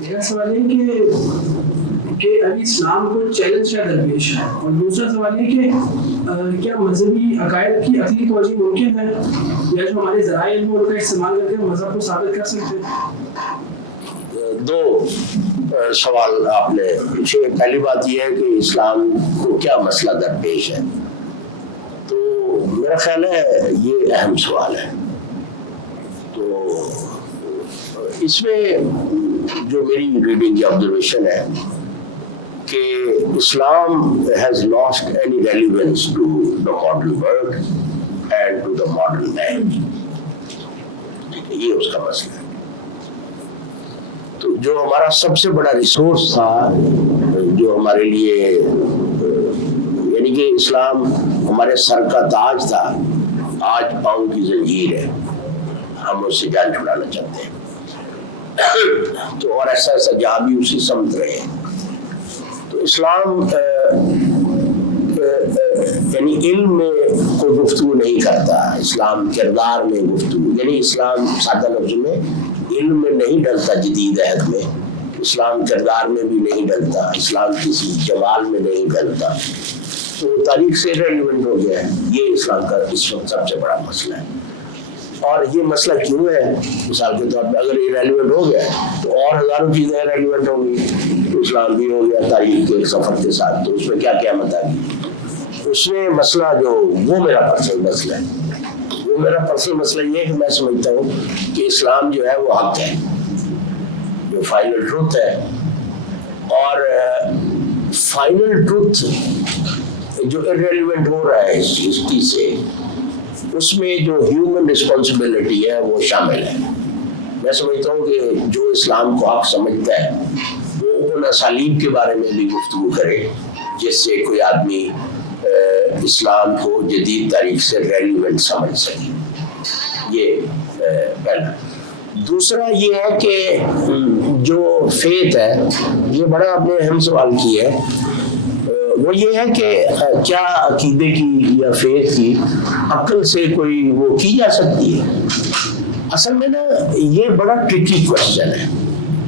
میرا سوال ہے کہ ابھی اسلام کو چیلنج کیا درپیش ہے, اور دوسرا سوال یہ کہ کیا مذہبی عقائد کی عقلی توجہ ممکن ہے, یا جو ہمارے ذرائع علم ان کا استعمال کر کے مذہب کو ثابت کر سکتے ہیں؟ دو سوال آپ نے پوچھے. پہلی بات یہ ہے کہ اسلام کو کیا مسئلہ درپیش ہے, تو میرا خیال ہے یہ اہم سوال ہے. تو اس میں جو میری ریڈنگ یا آبزرویشن ہے کہ اسلام has lost any relevance to the modern world and to the modern man. یہ اس کا مسئلہ ہے. تو جو ہمارا سب سے بڑا ریسورس تھا, جو ہمارے لیے یعنی کہ اسلام ہمارے سر کا تاج تھا, آج پاؤں کی زنجیر ہے, ہم اس سے جان چھڑانا چاہتے ہیں. تو اور ایسا ایسا جہاں بھی اسی سمت رہے ہیں. تو اسلام یعنی علم میں کوئی گفتگو نہیں کرتا, اسلام کردار میں گفتگو, یعنی اسلام سادہ لفظ میں علم میں نہیں ڈلتا, جدید عہد میں اسلام کردار میں بھی نہیں ڈلتا, اسلام کسی جمال میں نہیں ڈلتا. تو تاریخ سے ریلیونٹ ہو گیا ہے. یہ اسلام کا اس وقت سب سے بڑا مسئلہ ہے. اور یہ مسئلہ کیوں ہے, مثال کے طور پہ اگر یہ ریلیونٹ ہو گیا تو اور ہزاروں چیزیں ریلیونٹ ہوں گی. تو اسلام بھی ہو گیا تاریخ کے ایک سفر کے ساتھ, تو اس میں کیا قیامت آ گئی. اس میں مسئلہ جو وہ میرا پرسنل مسئلہ ہے, وہ میرا پرسنل مسئلہ یہ ہے کہ میں سمجھتا ہوں کہ اسلام جو ہے وہ حق ہے, جو فائنل ٹروتھ ہے. اور فائنل ٹروتھ جو ارریلیونٹ ہو رہا ہے اس ہسٹری سے, اس میں جو ہیومن رسپانسبلٹی ہے وہ شامل ہے. میں سمجھتا ہوں کہ جو اسلام کو حق سمجھتا ہے وہ ان اسالیب کے بارے میں بھی گفتگو کرے جس سے کوئی آدمی اسلام کو جدید تاریخ سے ریلیونٹ سمجھ سکے. یہ پہلا. دوسرا یہ ہے کہ جو فیتھ ہے، یہ بڑا آپ نے اہم سوال کیا ہے، وہ یہ ہے کہ کیا عقیدے کی یا فیتھ کی عقل سے کوئی وہ کی جا سکتی ہے؟ اصل میں نا یہ بڑا ٹرکی کوشچن ہے.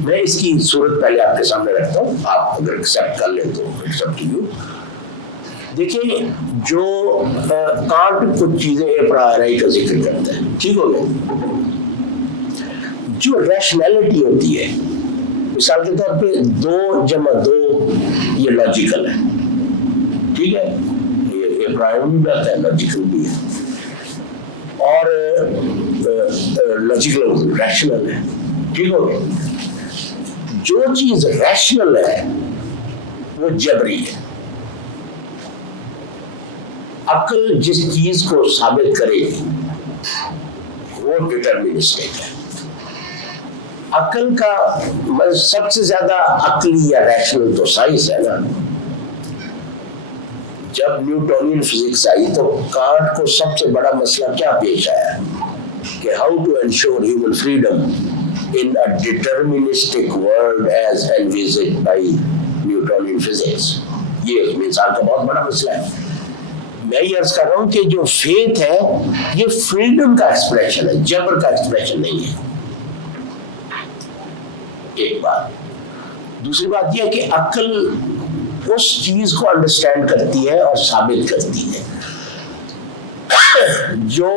میں اس کی صورت پہلے آپ کے سامنے رکھتا ہوں، آپ اگر ایکسیپٹ کر لیں تو ایکسیپٹ یو. دیکھیے جو کانٹ کچھ چیزیں اپرائری کا ذکر کرتا ہے، ٹھیک ہو گیا. جو ریشنلٹی ہوتی ہے، مثال کے طور پہ 2 جمع 2 یہ لاجیکل ہے، ٹھیک ہے، یہ اپرائری بھی آتا ہے، لاجیکل بھی ہے، اور لاجیکل ریشنل ہے، ٹھیک ہو گیا. جو چیز ریشنل ہے وہ جبری ہے. عقل جس چیز کو ثابت کرے گی وہ ڈٹرمنسٹک ہے. عقل کا سب سے زیادہ عقلی یا ریشنل تو سائنس ہے نا. جب نیوٹونین فزکس آئی تو کانٹ کو سب سے بڑا مسئلہ کیا پیش آیا کہ how to ensure human freedom in a deterministic world as envisaged by Newtonian physics. یہ انسان کا بہت بڑا مسئلہ ہے. میں یہ عرض کر رہا ہوں کہ جو فیتھ ہے یہ فریڈم کا ایکسپریشن ہے، جبر کا ایکسپریشن نہیں ہے. ایک بات. دوسری بات یہ ہے کہ عقل اس چیز کو انڈرسٹینڈ کرتی ہے اور ثابت کرتی ہے جو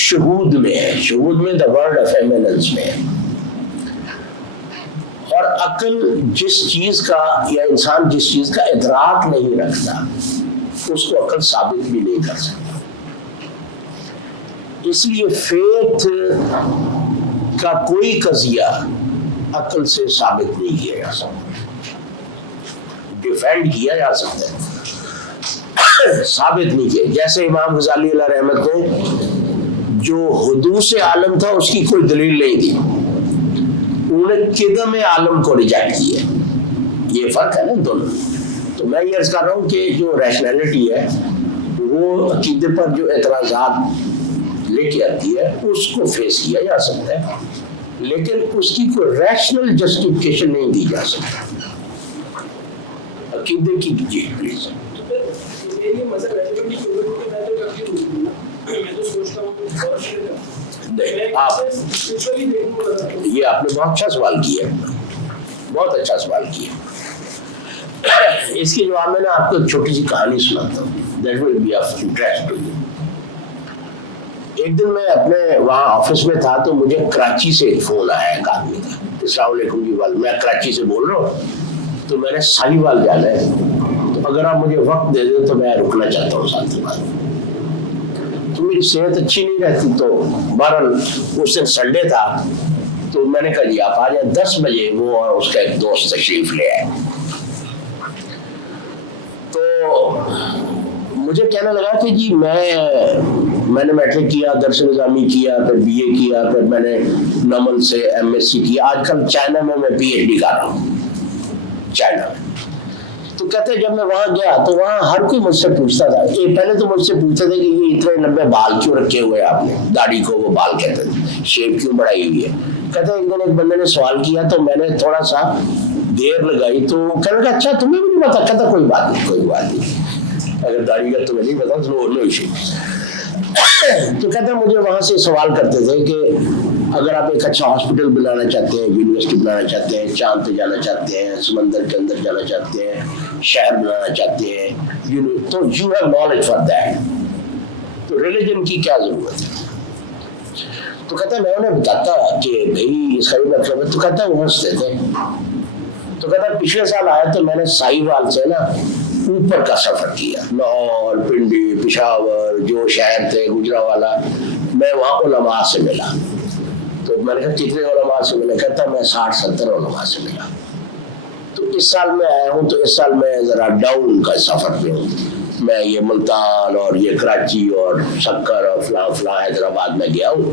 شہود میں ہے. شہود میں دا ورڈ آف ایمیننس میں ہے. اور عقل جس چیز کا یا انسان جس چیز کا ادراک نہیں رکھتا اس کو عقل ثابت بھی نہیں کر سکتا. اس لیے فیتھ کا کوئی قضیہ عقل سے ثابت نہیں کیا جا سکتا. ڈیفینڈ کیا جا سکتا ہے، ثابت نہیں کیا. جیسے امام غزالی علیہ رحمت نے جو حدوث عالم تھا اس کی کوئی دلیل نہیں دی، انہوں نے قدم عالم کو ریجیکٹ کیا. یہ فرق ہے نا دونوں. تو میں یہ عرض کر رہا ہوں کہ جو ریشنلٹی ہے وہ عقیدے پر جو اعتراضات لے کے آتی ہے اس کو فیس کیا جا سکتا ہے، لیکن اس کی کوئی ریشنل جسٹیفیکیشن نہیں دی جا سکتی عقیدے کی. جی پلیز. یہ آپ نے بہت اچھا سوال کیا، بہت اچھا سوال کیا. اس کے جواب میں نا آپ کو ایک چھوٹی سی کہانی سناتا ہوں. That will be of interest to you. ایک دن میں اپنے وہاں آفس میں تھا تو مجھے کراچی سے ایک فون آیا ایک آدمی کا. السلام علیکم جی. میں کراچی سے بول رہا ہوں تو میں نے ساہیوال جانا ہے، تو اگر آپ مجھے وقت دے دیں تو میں رکنا چاہتا ہوں ساتھ میں. تو میری صحت اچھی نہیں رہتی، تو بہرحال اس دن سنڈے تھا تو میں نے کہا جی آپ آ جائیں. 10 بجے وہ اور اس کا ایک دوست تشریف لے آئے. تو مجھے کہنے لگا کہ جی میں نے میٹرک کیا، درس نظامی کیا، پھر بی اے کیا، پھر میں نے نمل سے ایم ایس سی کیا، آج کل چائنا میں پی ایچ ڈی کر رہا ہوں چائنا میں. تو کہتے ہیں جب میں وہاں گیا تو وہاں ہر کوئی مجھ سے پوچھتا تھا. پہلے تو مجھ سے پوچھتے تھے کہ یہ اتنے لمبے بال کیوں رکھے ہوئے آپ نے، داڑھی کو وہ بال کہتے تھے، شیپ کیوں بڑھائی ہوئی ہے. کہتے ہیں ایک دن ایک بندے نے سوال کیا تو میں نے تھوڑا سا دیر لگائی تو کہنے لگا اچھا تمہیں بھی نہیں پتا. کہتا کوئی بات نہیں، کوئی بات نہیں، اگر داڑھی کا تمہیں نہیں پتا تو نو ایشو. تو کہتے ہیں مجھے وہاں سے سوال کرتے تھے کہ اگر آپ ایک اچھا ہاسپٹل بنانا چاہتے ہیں، یونیورسٹی بنانا چاہتے ہیں، چاند پہ جانا چاہتے ہیں، سمندر کے اندر جانا چاہتے ہیں، شہر بنانا چاہتے ہیں، تو you have knowledge for that. تو ریلیجن کی کیا ضرورت ہے؟ تو کہتا ہے میں انہیں بتاتا کہ بھائی اس کا یہ مطلب ہے. تو کہتا ہے وہ ہنستے تھے. تو کہتا ہے پچھلے سال آیا تو میں نے ساہیوال سے نا اوپر کا سفر کیا، لاہور، پنڈی، پشاور، جو شہر تھے گجرانوالا، میں وہاں علماء سے ملا. تو میں نے کہا کتنے علماء سے ملا؟ کہتا میں 60-70 علماء سے ملا. تو اس سال میں آیا ہوں تو اس سال میں ذرا ڈاؤن کا سفر پہ ہوں. میں یہ ملتان اور یہ کراچی اور سکر اور فلاں حیدرآباد میں گیا ہوں.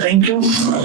Thank you.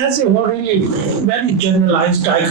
As a really very generalized type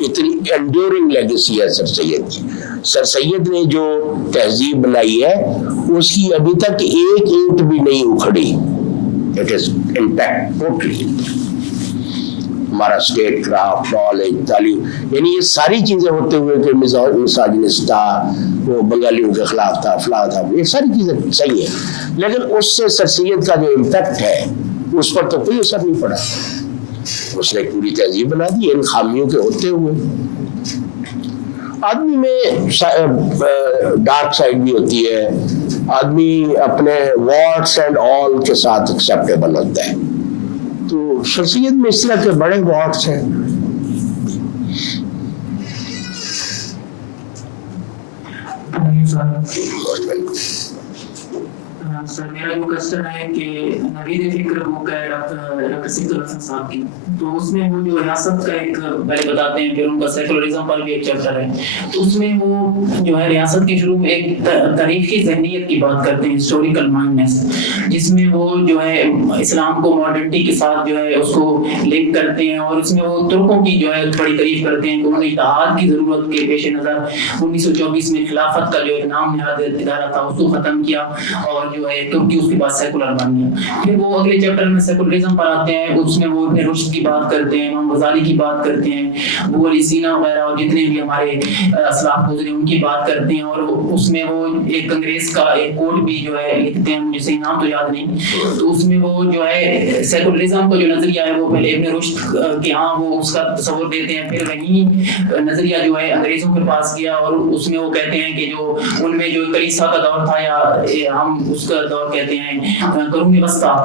اتنی انڈیورنگ لیگیسی ہے سر سید کی. سر سید نے جو تہذیب بنائی ہے اس کی ابھی تک ایک اینٹ بھی نہیں اکھڑی. It is intact totally. ہمارا اسٹیٹ کرافٹ، نالج، تعلیم، یعنی یہ ساری چیزیں ہوتے ہوئے کہ مساجنسٹ تھا، وہ بنگالیوں کے خلاف تھا، فلاں تھا، یہ ساری چیزیں صحیح ہیں، لیکن اس سے سر سید کا جو امپیکٹ ہے اس پر تو کوئی اثر نہیں پڑا. اس نے پوری تہذیب بنا دی ان خامیوں کے ہوتے ہوئے. آدمی میں ڈارک سائڈ بھی ہوتی ہے، آدمی اپنے وارٹس اینڈ آل کے ساتھ ایکسیپٹیبل ہوتا ہے. تو سر سید میں اس طرح کے بڑے وارٹس ہیں. سر میرا جو کوشچن ہے کہ نوید فکر بک ہے ڈاکٹر سید الحسن صاحب کی، تو اس میں وہ جو ریاست کا ایک پہلے بتاتے ہیں، پھر ان کا سیکولرزم پر بھی ایک چیپٹر ہے. تو اس میں وہ جو ہے ریاست کے شروع میں ایک تاریخی ذہنیت کی بات کرتے ہیں، ہسٹوریکل مائنڈنس، جس میں وہ جو ہے اسلام کو ماڈرنٹی کے ساتھ جو ہے اس کو لنک کرتے ہیں، اور اس میں وہ ترکوں کی جو ہے بڑی تعریف کرتے ہیں کہ انہوں نے اتحاد کی ضرورت کے پیش نظر 1924 میں خلافت کا جو ایک نام نہاد ادارہ تھا اس کو ختم کیا، اور جو ہے ترکی اس کے بعد سیکولر بن گیا. پھر وہ اگلے چیپٹر میں سیکولرزم پر آتے ہیں، اس میں وہ ابن رشد کی بات کرتے ہیں، امام غزالی کی بات کرتے ہیں، ابو علی سینا وغیرہ اور جتنے بھی ہمارے اسلاف گزرے ان کی بات کرتے ہیں. اور اس میں وہ ایک انگریز کا ایک کوڈ بھی جو ہے لکھتے ہیں، مجھے صحیح نام تو یاد نہیں. تو اس میں وہ جو ہے سیکولرزم کا جو نظریہ ہے وہ پہلے ابن رشد کے ہاں وہ اس کا تصور دیتے ہیں، پھر وہی نظریہ جو ہے انگریزوں کے پاس گیا، اور اس میں وہ کہتے ہیں کہ جو ان میں جو کلیسا کا دور تھا، یا ہم اس کا دور کہتے ہیں قرون وسطیٰ،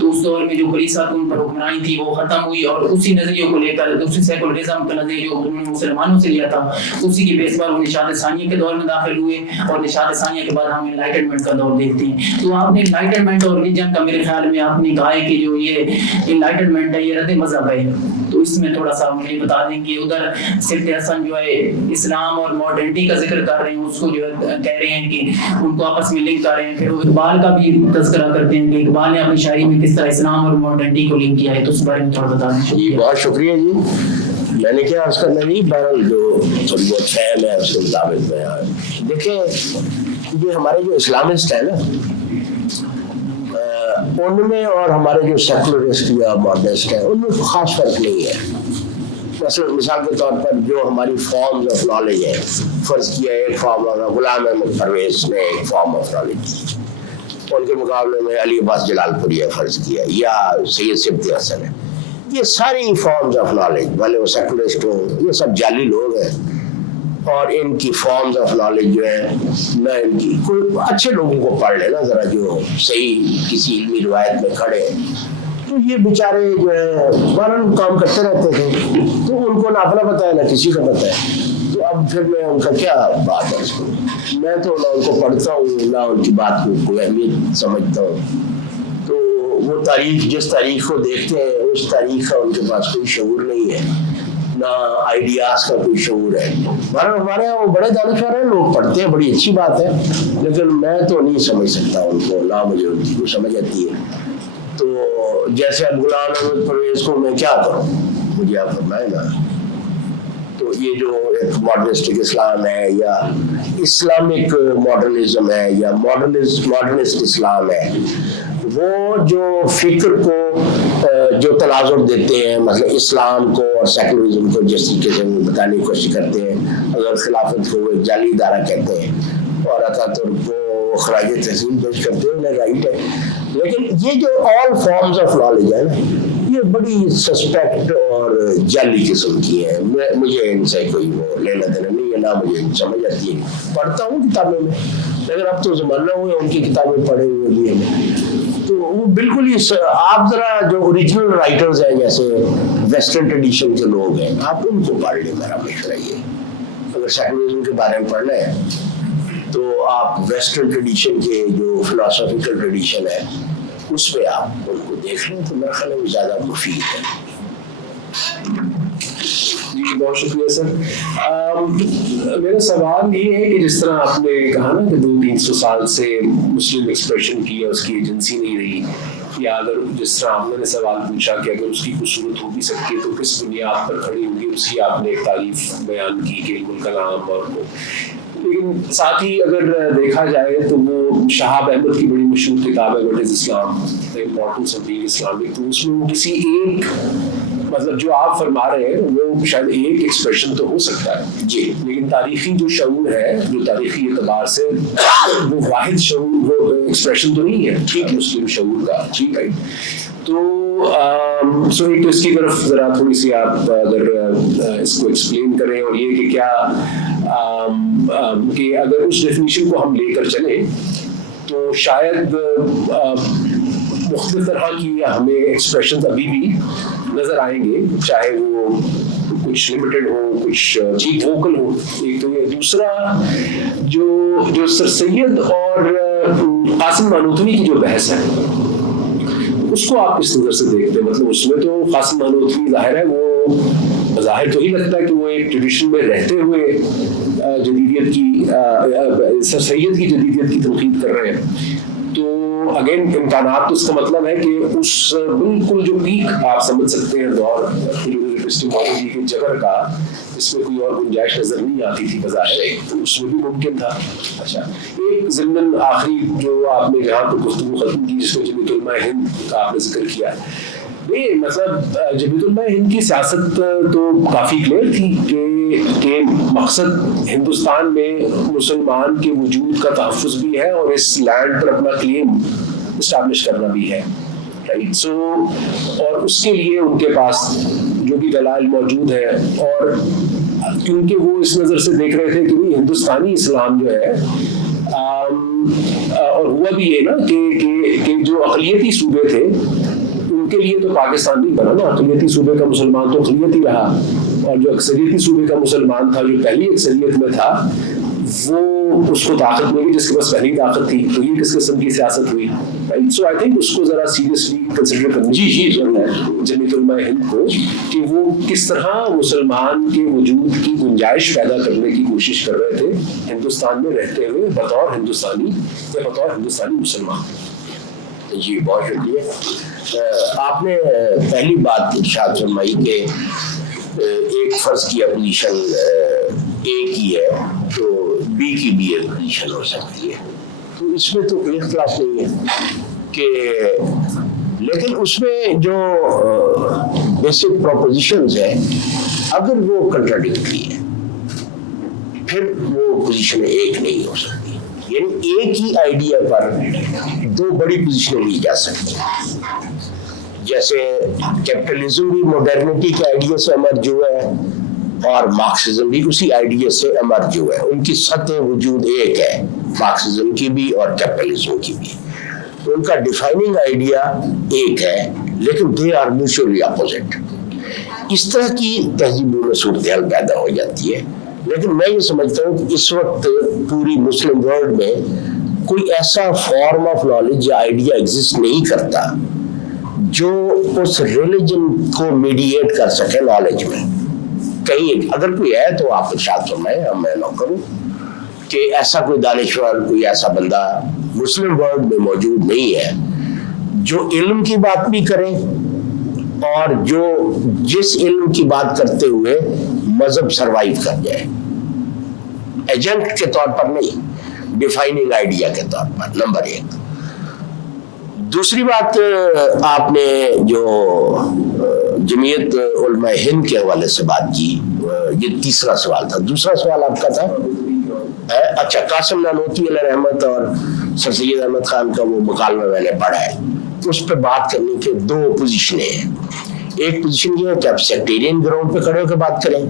تو اس دور میں جو کلیسا کی ان پر حکمرانی تھی وہ ختم ہوئی، اور اسی نظریے کو لے کر اسی سیکولرزم کا نظریہ جو انہوں نے مسلمانوں سے لیا تھا اسی کی بیس پر وہ نشاط ثانیہ کے دور میں داخل ہوئے، اور نشاط ثانیہ کے بعد ہم انلائٹنمنٹ کا دور دیکھتے ہیں. تو آپ نے انلائٹنمنٹ اور ریلیجن کا میرے خیال میں آپ نے کہا ہے کہ جو یہ انلائٹنمنٹ ہے یہ رد مذہب ہے، تو اس میں تھوڑا سا مجھے بتا دیں کہ ادھر سید حسن جو ہے اسلام اور ماڈرنٹی کا ذکر کر رہے ہیں، اس کو جو ہے کہہ رہے ہیں کہ ان کو آپس میں لنک کر رہے ہیں. پھر وہ اقبال کا بھی تذکرہ کرتے ہیں کہ اقبال نے اپنی شاعری میں کس طرح اسلام اور ماڈرنٹی کو لنک کیا ہے، تو اس بارے میں تھوڑا بتا دیں. جی بہت شکریہ جی. میں نے کیا عرض کرنا نہیں، بہرحال جو تھوڑی بہت فہم ہے اس کے مطابق میں دیکھیں، یہ ہمارے جو اسلامسٹ ہیں نا ان میں اور ہمارے جو سیکولرسٹ یا ماڈرنسٹ ہیں ان میں خاص فرق نہیں ہے. مثال کے طور پر جو ہماری فارمز آف نالج ہے، فرض کیا ایک فارم غلام احمد پرویز نے ایک فارم آف نالج کی، ان کے مقابلے میں علی عباس جلال پوری ہے فرض کیا، یا سید سبت حسن ہے. یہ ساری فارمز آف نالج، بھلے وہ سیکولرسٹ ہوں، یہ سب جعلی لوگ ہیں، اور ان کی فارمز آف نالج جو ہے نہ ان کی کوئی اچھے لوگوں کو پڑھ لے نا ذرا، جو صحیح کسی علمی روایت میں کھڑے ہیں، تو یہ بیچارے جو ہے فوراً کام کرتے رہتے تھے، تو ان کو نہ اپنا پتہ ہے نہ کسی کا پتہ ہے. تو اب پھر میں ان کا کیا بات ہے، میں تو نہ ان کو پڑھتا ہوں نہ ان کی بات کو کوئی اہمیت سمجھتا ہوں. تو وہ تاریخ جس تاریخ کو دیکھتے ہیں اس تاریخ کا ان کے پاس کوئی شعور نہیں ہے، نہ آئیڈیاز کا کوئی شعور ہے. ہمارے یہاں وہ بڑے دانشور ہیں، لوگ پڑھتے ہیں، بڑی اچھی بات ہے، لیکن میں تو نہیں سمجھ سکتا ان کو، نہ مجھے ان کی کو سمجھ آتی ہے. تو جیسے اب غلام احمد پرویز کو میں کیا کروں، مجھے آپ فرمائیں نا. تو یہ جو ایک ماڈرنسٹک اسلام ہے یا اسلامک ماڈرنزم ہے یا ماڈرنسٹ اسلام ہے، وہ جو فکر کو جو تناظر دیتے ہیں، مثلا اسلام کو اور سیکولرزم کو جس طریقے سے بتانے کی کوشش کرتے ہیں، اگر خلافت کو ایک جعلی ادارہ کہتے ہیں اور اتاترک کو خراج تحسین پیش کرتے ہیں، انہیں رائٹ ہے. لیکن یہ جو آل فارمز آف نالج ہے نا، یہ بڑی سسپیکٹ اور جعلی قسم کی ہیں. مجھے ان سے کوئی وہ لینا دینا نہیں ہے، نہ مجھے سمجھ آتی ہے. پڑھتا ہوں کتابوں میں، لیکن اب تو زمانہ ہوئے ان کی کتابیں پڑھے ہوئے بھی ہیں. تو وہ بالکل ہی آپ ذرا جو اوریجنل رائٹرز ہیں جیسے ویسٹرن ٹریڈیشن کے لوگ ہیں، آپ ان کو پڑھ لیں. میرا مشورہ یہ، اگر سیکولرزم کے بارے میں پڑھنا ہے تو آپ ویسٹرن ٹریڈیشن کے جو فلاسفیکل ٹریڈیشن ہے اس پہ آپ ان کو دیکھ لیں، تو میرا خیال ہے وہ زیادہ مفید ہے. جی بہت شکریہ سر. میرا سوال یہ ہے کہ جس طرح آپ نے کہا نا کہ 200-300 سال سے مسلم ایکسپریشن کی ہے اس کی ایجنسی نہیں رہی, یا اگر جس طرح آپ نے سوال پوچھا کہ اگر اس کی کوئی صورت ہو بھی سکتی ہے تو کس بنیاد پر کھڑی ہوگی, اس کی آپ نے ایک تعریف بیان کی کہ علم الکلام اور وہ. لیکن ساتھ ہی اگر دیکھا جائے تو وہ شہاب احمد کی بڑی مشہور کتاب ہے what is Islam, the importance of being Islamic, تو اس میں وہ کسی ایک مطلب جو آپ فرما رہے ہیں وہ شاید ایک ایکسپریشن تو ہو سکتا ہے جی, لیکن تاریخی جو شعور ہے, جو تاریخی اعتبار سے وہ واحد شعور, وہ ایکسپریشن تو نہیں ہے ٹھیک ہے مسلم شعور کا. ٹھیک ہے, تو سو ایک تو اس کی طرف ذرا تھوڑی سی آپ اگر اس کو ایکسپلین کریں, اور یہ کہ کیا کہ اگر اس ڈیفینیشن کو ہم لے کر چلیں تو شاید مختلف طرح کی ہمیں ایکسپریشن ابھی بھی نظر آئیں گے, چاہے وہ کچھ لمیٹڈ ہو, کچھ ٹھیک ووکل ہو. ایک تو یہ, دوسرا جو سر سید اور قاسم نانوتوی کی جو بحث ہے اس کو آپ کس نظر سے دیکھتے ہیں؟ مطلب اس میں تو قاسم نانوتوی ظاہر ہے وہ ظاہر تو ہی لگتا ہے کہ وہ ایک ٹریڈیشن میں رہتے ہوئے جدیدیت کی سر سید کی جدیدیت کی تنقید کر رہے ہیں. تو اگین امکانات تو اس کا مطلب ہے کہ اس بالکل جو پیک آپ سمجھ سکتے ہیں دور ایپسٹیمولوجی کے جبر کا, اس میں کوئی اور گنجائش نظر نہیں آتی تھی بظاہر, تو اس میں بھی ممکن تھا. اچھا, ایک ضمن آخری جو آپ نے جہاں پہ گفتگو ختم کی جس کو جمیعت علماء ہند کا آپ نے ذکر کیا, یہ مطلب جمیعت علماء ہند کی سیاست تو کافی کلیئر تھی کہ مقصد ہندوستان میں مسلمان کے وجود کا تحفظ بھی ہے اور اس لینڈ پر اپنا کلیم اسٹیبلش کرنا بھی ہے, رائٹ. سو اور اس کے لیے ان کے پاس جو بھی دلائل موجود ہے, اور کیونکہ وہ اس نظر سے دیکھ رہے تھے کہ ہندوستانی اسلام جو ہے, اور ہوا بھی یہ نا کہ جو اقلیتی صوبے تھے ان کے لیے تو پاکستان نہیں بنا نا, اقلیتی صوبے کا مسلمان تو اقلیت ہی رہا, اور جو اکثریتی صوبے کا مسلمان تھا جو پہلی اکثریت میں تھا وہ اس کو طاقت ملی جس کے پاس پہلی طاقت تھی. تو یہ کس قسم کی سیاست ہوئی, رائٹ. سو آئی تھنک اس کو ذرا سیریسلی کنسیڈر کرنا چاہیے جمیعت علماء ہند کو کہ وہ کس طرح مسلمان کے وجود کی گنجائش پیدا کرنے کی کوشش کر رہے تھے ہندوستان میں رہتے ہوئے بطور ہندوستانی یا بطور ہندوستانی مسلمان. جی بہت شکریہ. آپ نے پہلی بات ارشاد فرمائی کہ ایک فرض کی اپوزیشن اے کی ہے تو بی کی بھی ایک پوزیشن ہو سکتی ہے, تو اس میں تو کوئی اختلاف نہیں ہے کہ, لیکن اس میں جو بیسک پروپوزیشنز ہیں اگر وہ کنٹراڈکٹری ہے پھر وہ پوزیشن ایک نہیں ہو سکتی. یعنی ایک ہی آئیڈیا پر دو بڑی پوزیشنیں لی جا سکتی ہیں. جیسے کیپٹلزم بھی ماڈرنٹی کے آئیڈیا سے ایمرج ہوا ہے اور مارکسزم بھی اسی آئیڈیا سے ایمرج ہوا ہے. ان کی سطح وجود ایک ہے, مارکسزم کی بھی اور کیپٹلزم کی بھی. ان کا ڈیفائننگ آئیڈیا ایک ہے لیکن دے آر میوچولی اپوزٹ. اس طرح کی تہذیبوں میں صورتحال پیدا ہو جاتی ہے. لیکن میں یہ سمجھتا ہوں کہ اس وقت پوری مسلم ورلڈ میں کوئی ایسا فارم آف نالج یا آئیڈیا ایگزسٹ نہیں کرتا جو اس ریلیجن کو میڈییٹ کر سکے نالج میں. کہیں اگر کوئی ہے تو آپ ارشاد فرمائیں, میں نہ کروں کہ ایسا کوئی دانشور, کوئی ایسا بندہ مسلم ورلڈ میں موجود نہیں ہے جو علم کی بات بھی کرے اور جو جس علم کی بات کرتے ہوئے مذہب سروائیو کر جائے. ایجنٹ کے طور پر نہیں, ڈیفائننگ آئیڈیا کے طور پر. نمبر ایک. دوسری بات, آپ نے جو جمعیت علماء ہند کے حوالے سے بات کی, یہ تیسرا سوال تھا. دوسرا سوال آپ کا تھا اچھا قاسم نانوتوی علیہ رحمت اور سر سید احمد خان کا وہ مکالمہ میں نے پڑھا ہے. اس پہ بات کرنے کے دو پوزیشنیں ہیں. ایک پوزیشن یہ ہے کہ آپ سیکٹیرین گراؤنڈ پہ کھڑے ہو کے بات کریں,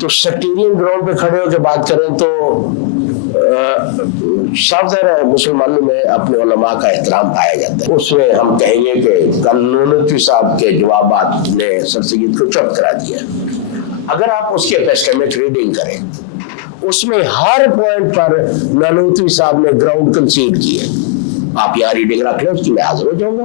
تو سیکٹیرین گراؤنڈ پہ کھڑے ہو کے بات کریں تو صاف ظاہر ہے مسلمانوں میں اپنے علماء کا احترام پایا جاتا ہے. اس میں ہم کہیں گے کہ نانوتوی صاحب کے جوابات نے سر سید کو چپ کرا دیا. اگر آپ اس کی اپیسٹمک ریڈنگ کریں اس میں ہر پوائنٹ پر نانوتوی صاحب نے گراؤنڈ کنسیڈ کی ہے. آپ یہاں ریڈنگ رکھ لیں, اس کی میں حاضر ہو جاؤں گا.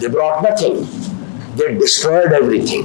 They brought nothing, they destroyed everything।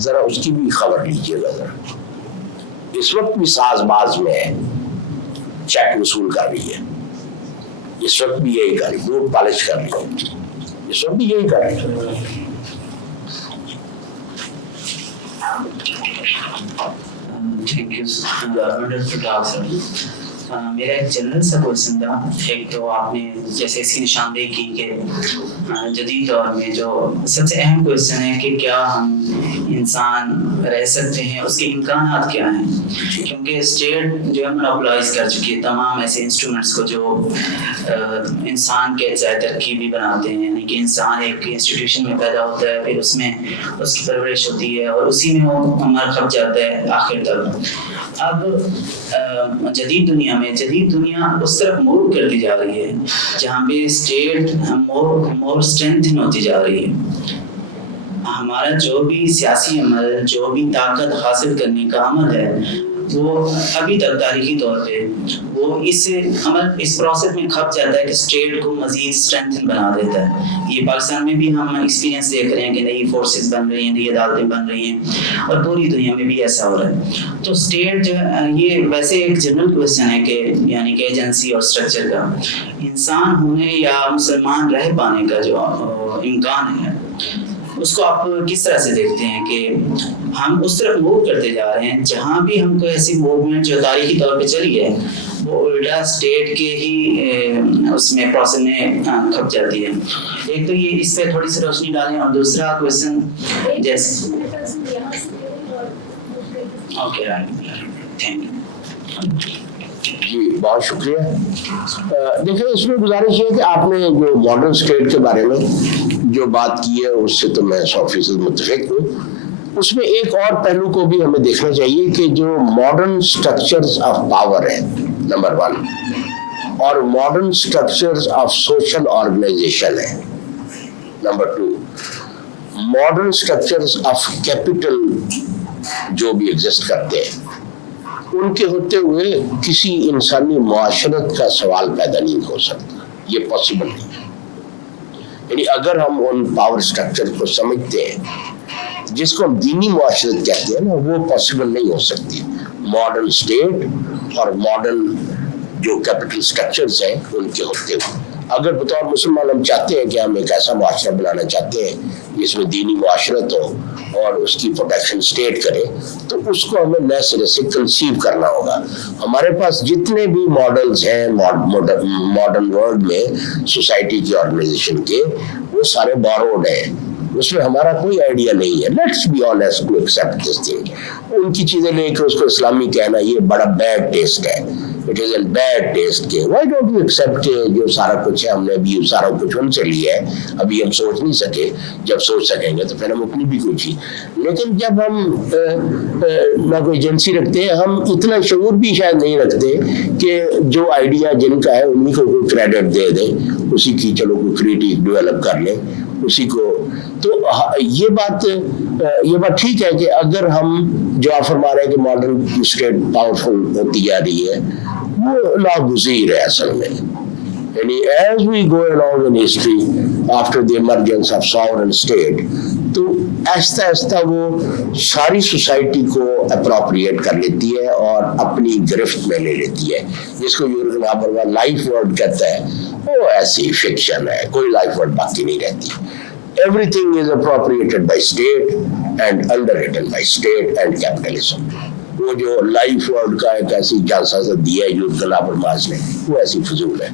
ذرا اس کی بھی خبر لیجیے گا ذرا. اس وقت بھی ساز باز میں ہے, چیک وصول کر رہی ہے, اس وقت بھی یہی کر رہی ہے, بوٹ پالش کر رہی ہے, اس وقت بھی یہی کر رہی ہے. Thank you. میرا ایک جنرل سا کوشچن تھا. ایک تو آپ نے جیسے اس کی نشاندہی کی کہ جدید دور میں جو سب سے اہم کوشچن ہے کہ کیا ہم انسان رہ سکتے ہیں, اس کے امکانات کیا ہیں, کیونکہ اسٹیٹ جو ہے مونوپلائز کر چکی ہے تمام ایسے انسٹرومنٹس کو جو انسان کے ذائع ترکیبی بناتے ہیں. یعنی کہ انسان ایک انسٹیٹیوشن میں پیدا ہوتا ہے, پھر اس میں اس کی پرورش ہوتی ہے اور اسی میں وہ مر کھپ جاتا ہے آخر تک. اب جدید دنیا اس طرف موو کر دی جا رہی ہے جہاں پہ اسٹیٹ مور اسٹرینتھن ہوتی جا رہی ہے. ہمارا جو بھی سیاسی عمل, جو بھی طاقت حاصل کرنے کا عمل ہے, وہ ابھی تک تاریخی طور پہ وہ اس پروسیس میں کھپ جاتا ہے کہ اسٹیٹ کو مزید اسٹرینتھن بنا دیتا ہے. یہ پاکستان میں بھی ہم ایکسپیرینس دیکھ رہے ہیں کہ نئی فورسز بن رہی ہیں, نئی عدالتیں بن رہی ہیں, اور پوری دنیا میں بھی ایسا ہو رہا ہے. تو اسٹیٹ جو یہ ویسے ایک جنرل کویسچن ہے کہ یعنی کہ ایجنسی اور اسٹرکچر کا انسان ہونے یا مسلمان رہ پانے کا جو امکان ہے, اس کو آپ کس طرح سے دیکھتے ہیں کہ ہم اس طرف موو کرتے جا رہے ہیں جہاں بھی ہم کو ایسی موومنٹ جو تاریخی طور پہ چلی ہے وہ الٹا اسٹیٹ کے ہی اس میں پروسیس میں کھپ جاتی ہے. ایک تو یہ اس پہ تھوڑی سی روشنی ڈالیں, اور دوسرا کویسچن جیسے اوکے تھینک یو. جی بہت شکریہ. دیکھیں اس میں گزارش ہے کہ آپ نے جو ماڈرن اسٹیٹ کے بارے میں جو بات کی ہے اس سے تو میں 100% متفق ہوں. اس میں ایک اور پہلو کو بھی ہمیں دیکھنا چاہیے کہ جو ماڈرن اسٹرکچرز آف پاور ہیں نمبر 1, اور modern structures of social organisation ہے number 2, modern structures of capital جو بھی ایگزسٹ کرتے ہیں, ان کے ہوتے ہوئے کسی انسانی معاشرت کا سوال پیدا نہیں ہو سکتا. یہ پاسبل نہیں. یعنی اگر ہم ان پاور سٹرکچر کو سمجھتے ہیں جس کو ہم دینی معاشرت کہتے ہیں نا, وہ پاسبل نہیں ہو سکتی. ماڈرن اسٹیٹ اور ماڈرن جو کیپٹل سٹرکچرز ہیں ان کے ہوتے ہوئے اگر بطور مسلمان ہم چاہتے ہیں کہ ہم ایک ایسا معاشرہ بنانا چاہتے ہیں جس میں دینی معاشرت ہو اور اس کی پروٹیکشن اسٹیٹ کرے, تو اس کو ہمیں نئے سرے سے کنسیو کرنا ہوگا. ہمارے پاس جتنے بھی ماڈلز ہیں ماڈرن ورلڈ میں سوسائٹی کی آرگنائزیشن کے, وہ سارے بوروڈ ہیں, اس میں ہمارا کوئی آئیڈیا نہیں ہے. Let's be honest to accept this thing. ان کی چیزیں لے کے اس کو اسلامی کہنا یہ بڑا بیڈ ٹیسٹ ہے. It is a bad test کے وائی ڈونٹ یو ایکسیپٹ جو سارا کچھ ہے, ہم نے ابھی سارا کچھ ان سے لیا ہے, ابھی ہم سوچ نہیں سکے, جب سوچ سکیں گے تو پھر ہم اپنی بھی کچھ ہی. لیکن جب ہم نہ کوئی ایجنسی رکھتے ہیں, ہم اتنا شعور بھی شاید نہیں رکھتے کہ جو آئیڈیا جن کا ہے انہیں کو کوئی کریڈٹ دے دیں, اسی کی چلو کوئی کریٹک ڈیولپ کر لیں اسی کو. تو یہ بات ٹھیک ہے کہ اگر ہم جو آپ فرما رہے ہیں کہ ماڈرن اسٹیٹ پاورفل ہوتی جا رہی ہے, وہ ناگزیر ہے اصل میں. یعنی as we go along in history after the emergence of sovereign state, تو آہستہ آہستہ وہ ساری سوسائٹی کو اپروپریٹ کر لیتی ہے اور اپنی گرفت میں لے لیتی ہے. جس کو یورگن ہابرماس لائف ورڈ کہتا ہے, وہ ایسی فکشن ہے, کوئی لائف ورڈ باقی نہیں رہتی. Everything is appropriated by state and underwritten by state and capitalism. وہ جو لائف ورڈ کا ایک ایسی جانسا سے دیا ہے یورگن ہابرماس نے, وہ ایسی فضول ہے.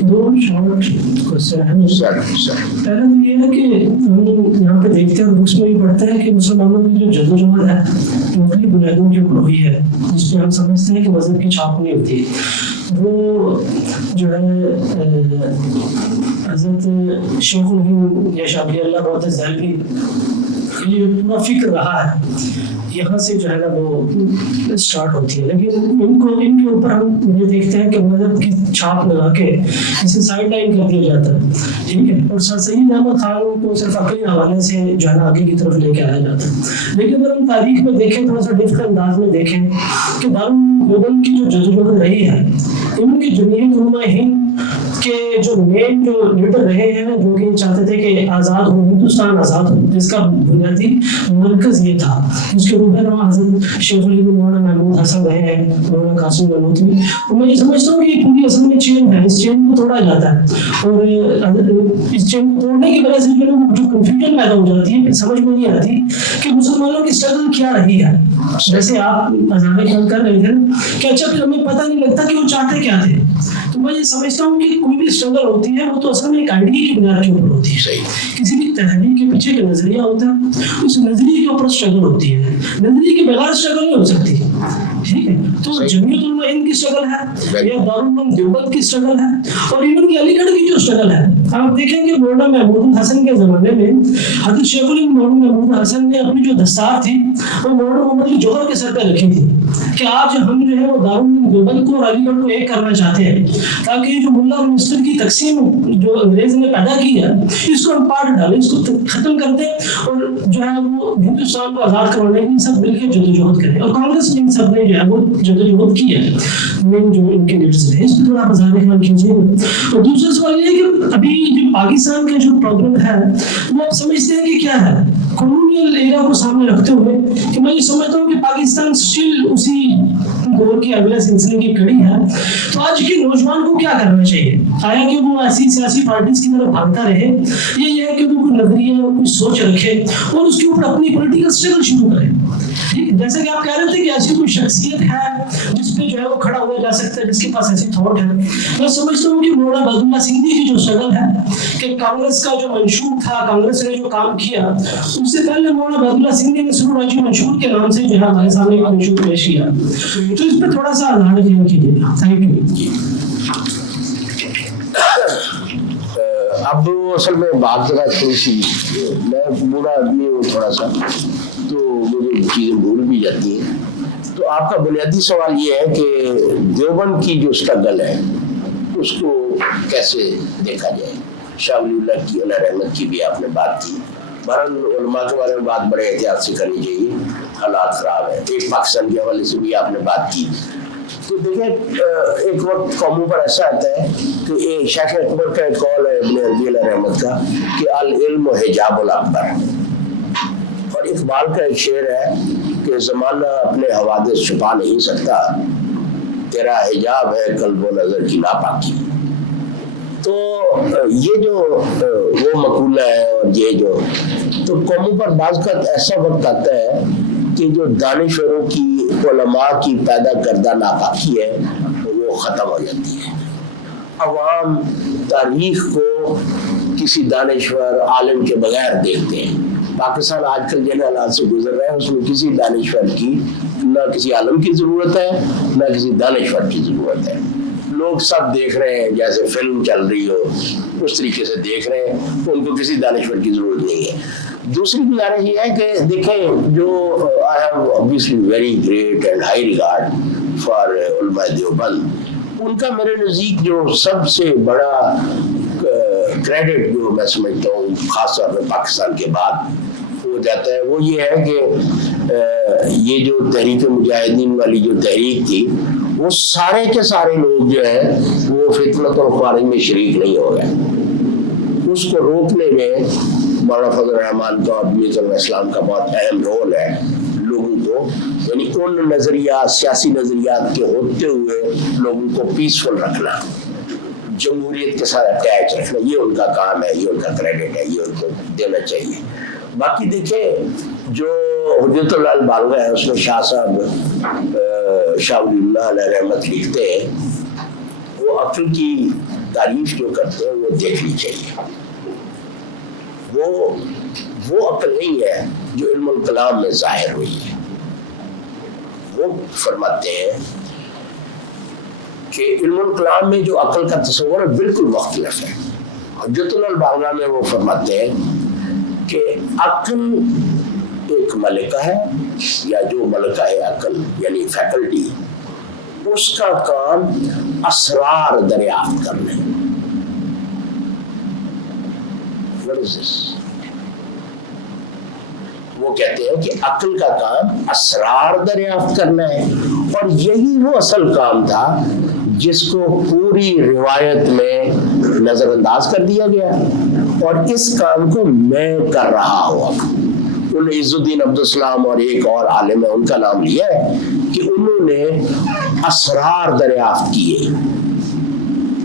دو شارٹ کوسچن ہیں سر. پہلا تو یہ ہے کہ ہم یہاں پہ دیکھتے ہیں اور بکس میں بھی پڑھتے ہیں کہ مسلمانوں کی جو جدوجہد ہے مختلف بنیادوں کے اوپر ہوئی ہے, جس پہ ہم سمجھتے ہیں کہ مذہب کی چھاپ نہیں ہوتی. وہ جو ہے حضرت شیخ الہند یا شاہ اللہ بہت زیلوی یہ پورا فکر رہا ہے, یہاں سے جو ہے نا وہ اسٹارٹ ہوتی ہے. لیکن ان کے اوپر ہم یہ دیکھتے ہیں کہ مذہب کی چھاپ لگا کے اسے سائڈ لائن کر دیا جاتا ہے, ٹھیک ہے, اور سر سید احمد خان کو صرف عقلی حوالے سے جو ہے نا آگے کی طرف لے کے آیا جاتا ہے. لیکن اگر ہم تاریخ میں دیکھیں, تھوڑا سا ڈفرنٹ انداز میں دیکھیں کہ دارالعلوم دیوبند کی جو جدوجہد رہی ہے, ان کی جمعیت علماء ہند کہ جو مین جو لیڈر رہے ہیں جو کہ چاہتے تھے کہ آزاد ہو, ہندوستان آزاد ہو, جس کا بنیادی مرکز یہ تھا, جس کے اوپر حضرت شیخ الہند مولانا محمود حسن رہے ہیں, مولانا قاسم نانوتوی. اور میں یہ سمجھتا ہوں کہ یہ پوری اصل میں چین ہے, اس چین کو توڑا جاتا ہے, اور اس چین کو توڑنے کی وجہ سے جو کنفیوژن پیدا ہو جاتی ہے, سمجھ میں نہیں آتی کہ مسلمانوں کی اسٹرگل کیا رہی ہے. جیسے آپ اذان خان کر رہے تھے کہ اچھا پھر ہمیں پتہ نہیں لگتا کہ وہ چاہتے کیا تھے. تو میں یہ سمجھتا ہوں کہ کوئی بھی اسٹرگل ہوتی ہے وہ تو اصل میں ایک آئیڈیا کی بنیاد کے اوپر ہوتی ہے. کسی بھی تحریک کے پیچھے کا نظریہ ہوتا ہے, اس نظریے کے اوپر اسٹرگل ہوتی ہے, نظریے کے بغیر اسٹرگل نہیں ہو سکتی. ٹھیک ہے, تو جمعیت علماء ہند کی اسٹرگل ہے, یا دارالعلوم دیوبند کی اسٹرگل ہے, اور ایون کی علی گڑھ کی جو اسٹرگل ہے. آپ دیکھیں گے مولانا محمود حسن کے زمانے میں حضرت شیخ الہند مولانا محمود حسن نے اپنی جو دستار تھی وہ مولانا محمد جوہر کے سر پہ رکھی تھی کہ آج ہم جو ہے وہ دارالعلوم دیوبند کو اور علی گڑھ کو ایک کرنا چاہتے ہیں, تاکہ یہ جو ملا اور مسٹر کی تقسیم جو انگریز نے پیدا کی ہے اس کو ہم پارٹ ڈالیں, اس کو ختم کر دیں, اور جو ہے وہ ہندوستان کو آزاد کروانے کی سب مل کے جدوجہد کریں. اور کانگریس نے سب نے جو ہے وہ جدوجہد کی ہے, مین جو ان کے لیڈرز رہے. اس کو تھوڑا آپ ذہن خیال کیجیے. اور دوسرا سوال یہ ہے کہ ابھی جو پاکستان کا جو پرابلم ہے وہ آپ سمجھتے ہیں کہ کیا ہے, کولونیل ایرا کو سامنے رکھتے ہوئے, کہ میں یہ سمجھتا ہوں کہ پاکستان اسٹل اسی دور کی اگلے سلسلے کی کڑی ہے. تو آج کے نوجوان کو کیا کرنا چاہیے؟ آیا کہ وہ ایسی سیاسی پارٹیز کی طرف بھاگتا رہے, یہ ہے کہ وہ کوئی نظریہ کوئی سوچ رکھے اور اس کے اوپر اپنی پولیٹیکل اسٹرگل شروع کرے. جیسے کہ آپ کہہ رہے تھے کہ ایسی کوئی شخصیت ہے جس پہ جو ہے وہ کھڑا ہوا جا سکتا ہے, جس کے پاس ایسی تھاٹ ہے. میں سمجھتا ہوں کہ مولانا عبداللہ سندھی کی جو اسٹرگل ہے کہ کانگریس کا جو منشور تھا, کانگریس نے جو کام کیا, اس سے پہلے مولانا عبداللہ سندھی نے سرور راجی منشور کے نام سے جو ہے ہمارے سامنے ایک منشور پیش کیا. تو اس پہ تھوڑا سا اظہار خیال کیجیے. Thank you. اب اصل میں بات ذرا تھوڑی سی, میں بوڑھا آدمی ہوں تھوڑا سا, تو مجھے چیزیں بھول بھی جاتی ہیں. تو آپ کا بنیادی سوال یہ ہے کہ دیوبند کی جو اسٹرگل ہے اس کو کیسے دیکھا جائے. شاہ ولی اللہ کی علیہ رحمت کی بھی آپ نے بات کی. بہرحال علماء کے بارے میں بات بڑے احتیاط سے کرنی چاہیے, حالات خراب ہیں. ایک پاکستان کے حوالے سے بھی آپ نے بات کی. تو دیکھیں ایک وقت قوموں پر ایسا آتا ہے کہ شیخ اکبر کا ایک قول ہے ابن عربی علیہ رحمت کا کہ العلم حجاب الاکبر, اور اقبال کا ایک شعر ہے کہ زمانہ اپنے حوادث چھپا نہیں سکتا, تیرا حجاب ہے قلب و نظر کی ناپاکی. تو یہ جو وہ مقولہ ہے, اور یہ جو تو قوموں پر بعض کا ایسا وقت آتا ہے کہ جو دانشوروں کی, علماء کی پیدا کردہ ناپاکی ہے وہ ختم ہو جاتی ہے. عوام تاریخ کو کسی دانشور عالم کے بغیر دیکھتے ہیں. پاکستان آج کل جن حالات سے گزر رہا ہے اس میں کسی دانشور کی, نہ کسی عالم کی ضرورت ہے نہ کسی دانشور کی ضرورت ہے. لوگ سب دیکھ رہے ہیں جیسے فلم چل رہی ہو, اس طریقے سے دیکھ رہے ہیں, ان کو کسی دانشور کی ضرورت نہیں ہے. دوسری گزارش یہ ہے کہ دیکھیں جو I have obviously very great and high regard for علماء دیوبند, ان کا میرے نزدیک جو سب سے بڑا کریڈٹ جو میں سمجھتا ہوں خاص طور پہ پاکستان کے بعد ہو جاتا ہے وہ یہ ہے کہ یہ جو تحریک مجاہدین والی جو تحریک تھی وہ سارے کے سارے لوگ جو ہیں وہ فتنۃ الخوارج میں شریک نہیں ہو گئے. اس کو روکنے میں مولانا فضل الرحمان کا اور جمعیت علماء اسلام کا بہت اہم رول ہے. لوگوں کو یعنی ان نظریات, سیاسی نظریات کے ہوتے ہوئے لوگوں کو پیسفل رکھنا, جمہوریت کے ساتھ اٹیچ رکھنا, یہ ان کا کام ہے, یہ ان کا کریڈٹ ہے, یہ ان کو دینا چاہیے. باقی دیکھیں جو حجت اللہ البالغہ ہے اس میں شاہ صاحب شاہ ولی اللہ علیہ رحمت لکھتے ہیں, وہ عقل کی تعریف جو کرتے ہیں وہ دیکھنی چاہیے. وہ عقل نہیں ہے جو علم الکلام میں ظاہر ہوئی ہے. وہ فرماتے ہیں کہ علم الکلام میں جو عقل کا تصور ہے بالکل مختلف ہے. حجت اللہ البالغہ میں وہ فرماتے ہیں کہ عقل ایک ملکہ ہے, یا جو ملکہ ہے عقل یعنی فیکلٹی, اس کا کام اسرار دریافت کرنا ہے. What is this? وہ کہتے ہیں کہ عقل کا کام اسرار دریافت کرنا ہے, اور یہی وہ اصل کام تھا جس کو پوری روایت میں نظر انداز کر دیا گیا اور اس کام کو میں کر رہا ہوں. انہوں نے عز الدین عبدالسلام اور ایک اور عالم ہے ان کا نام لیا ہے کہ انہوں نے اسرار دریافت کیے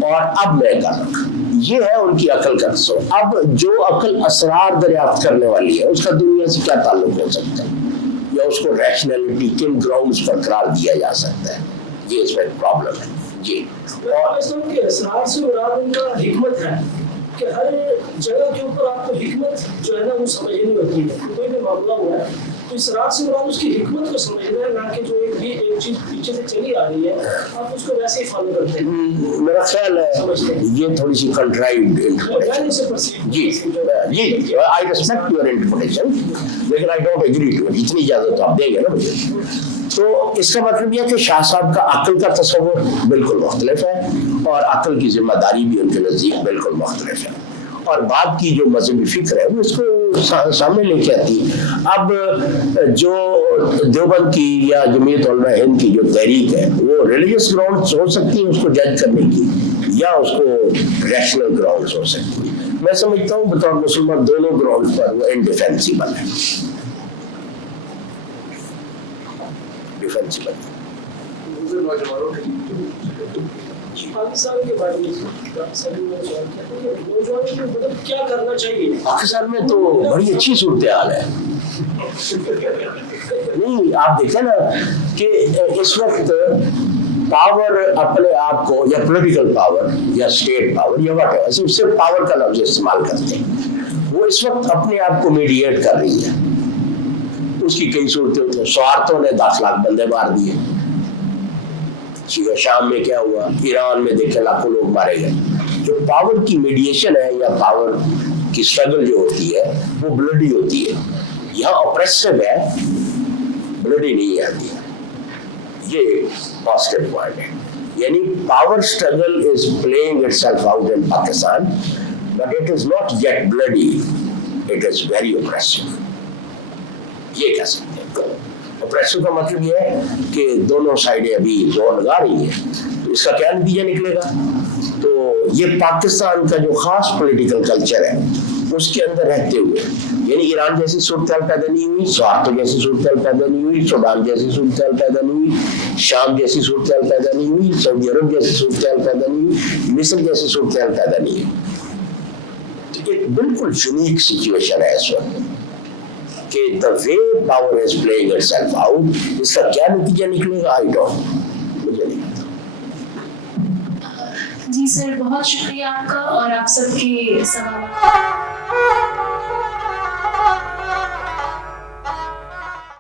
اور اب میں کر رہا. یہ ہے ان کی عقل کا تصور. اب جو عقل اسرار دریافت کرنے والی ہے اس کا دنیا سے کیا تعلق ہو سکتا ہے یا اس کو ریشنلٹی کن گراؤنڈز پر قرار دیا جا سکتا ہے؟ یہ اس میں پرابلم ہے. جی اور اسرار سے مراد ان کا حکمت ہے کہ ہر جگہ کے اوپر آپ کو حکمت جو ہے نا وہ سمجھنی ہوتی ہے. کوئی بھی معاملہ ہوا ہے تو اسرار سے مراد اس کی حکمت کو سمجھنا ہے نہ کہ جو ایک چیز پیچھے سے چلی آ رہی ہے آپ اس کو ویسے ہی فالو کرتے ہیں. میرا خیال ہے یہ تھوڑی سی کنٹرائیوڈ انٹرپریٹیشن. جی جی آئی ریسپیکٹ یور انٹرپریٹیشن لیکن I don't agree to it. اتنی اجازت تو آپ دیں گے نا مجھے. تو اس کا مطلب یہ کہ شاہ صاحب کا عقل کا تصور بالکل مختلف ہے اور عقل کی ذمہ داری بھی ان کے نزدیک بالکل مختلف ہے اور بات کی جو مذہبی فکر ہے وہ اس کو سامنے لے کے آتی. اب جو دیوبند کی یا جمعیت علماء ہند کی جو تحریک ہے وہ ریلیجس گراؤنڈ ہو سکتی ہے اس کو جج کرنے کی یا اس کو ریشنل گراؤنڈ ہو سکتی ہے. میں سمجھتا ہوں بطور مسلمان دونوں گراؤنڈ پر وہ انڈیفینسیبل ہے. پاکستان کے بارے میں کیا کرنا چاہیے؟ پاکستان میں تو بڑی اچھی صورتحال ہے. نہیں آپ دیکھیں نا کہ اس وقت پاور اپنے آپ کو یا پولیٹیکل پاور یا اسٹیٹ پاور یا واٹ ایور صرف پاور کا لفظ استعمال کرتے ہیں وہ اس وقت اپنے آپ کو میڈیٹ کر رہی ہے. اس کی کئی صورتیں ہوتی ہیں. سوارتوں نے 10 لاکھ بندے مار دیے. شام میں کیا ہوا؟ ایران میں دیکھیں لاکھوں لوگ مارے گئے. جو پاور کی میڈیشن ہے یا پاور کی اسٹرگل جو ہوتی ہے وہ بلڈی ہوتی ہے. یہاں اپریسو ہے بلڈی نہیں آتی. یہ پازیٹیو پوائنٹ ہے. یعنی power struggle is playing itself out in Pakistan but it is not yet bloody. It is very oppressive. یہ کہہ سکتے ہیں. اپریسو کا مطلب یہ ہے کہ دونوں سائڈیں ابھی زور لگا رہی ہیں. تو اس کا کیا نتیجہ نکلے گا؟ تو یہ پاکستان کا جو خاص پولیٹیکل کلچر ہے اس کے اندر رہتے ہوئے یعنی ایران جیسی صورتحال پیدا نہیں ہوئی, سوارتو جیسی صورتحال پیدا نہیں ہوئی, سوڈان جیسی صورتحال پیدا نہیں ہوئی, شام جیسی صورتحال پیدا نہیں ہوئی, سعودی عرب جیسی صورتحال پیدا نہیں ہوئی, مصر جیسی صورتحال پیدا نہیں ہوئی. ایک بالکل یونیک سچویشن ہے اس وقت کہ the way power is playing itself out. اس کا کیا نتیجہ نکلے گا I don't. مجھے نہیں پتا. جی سر بہت شکریہ آپ کا اور آپ سب کے سوالات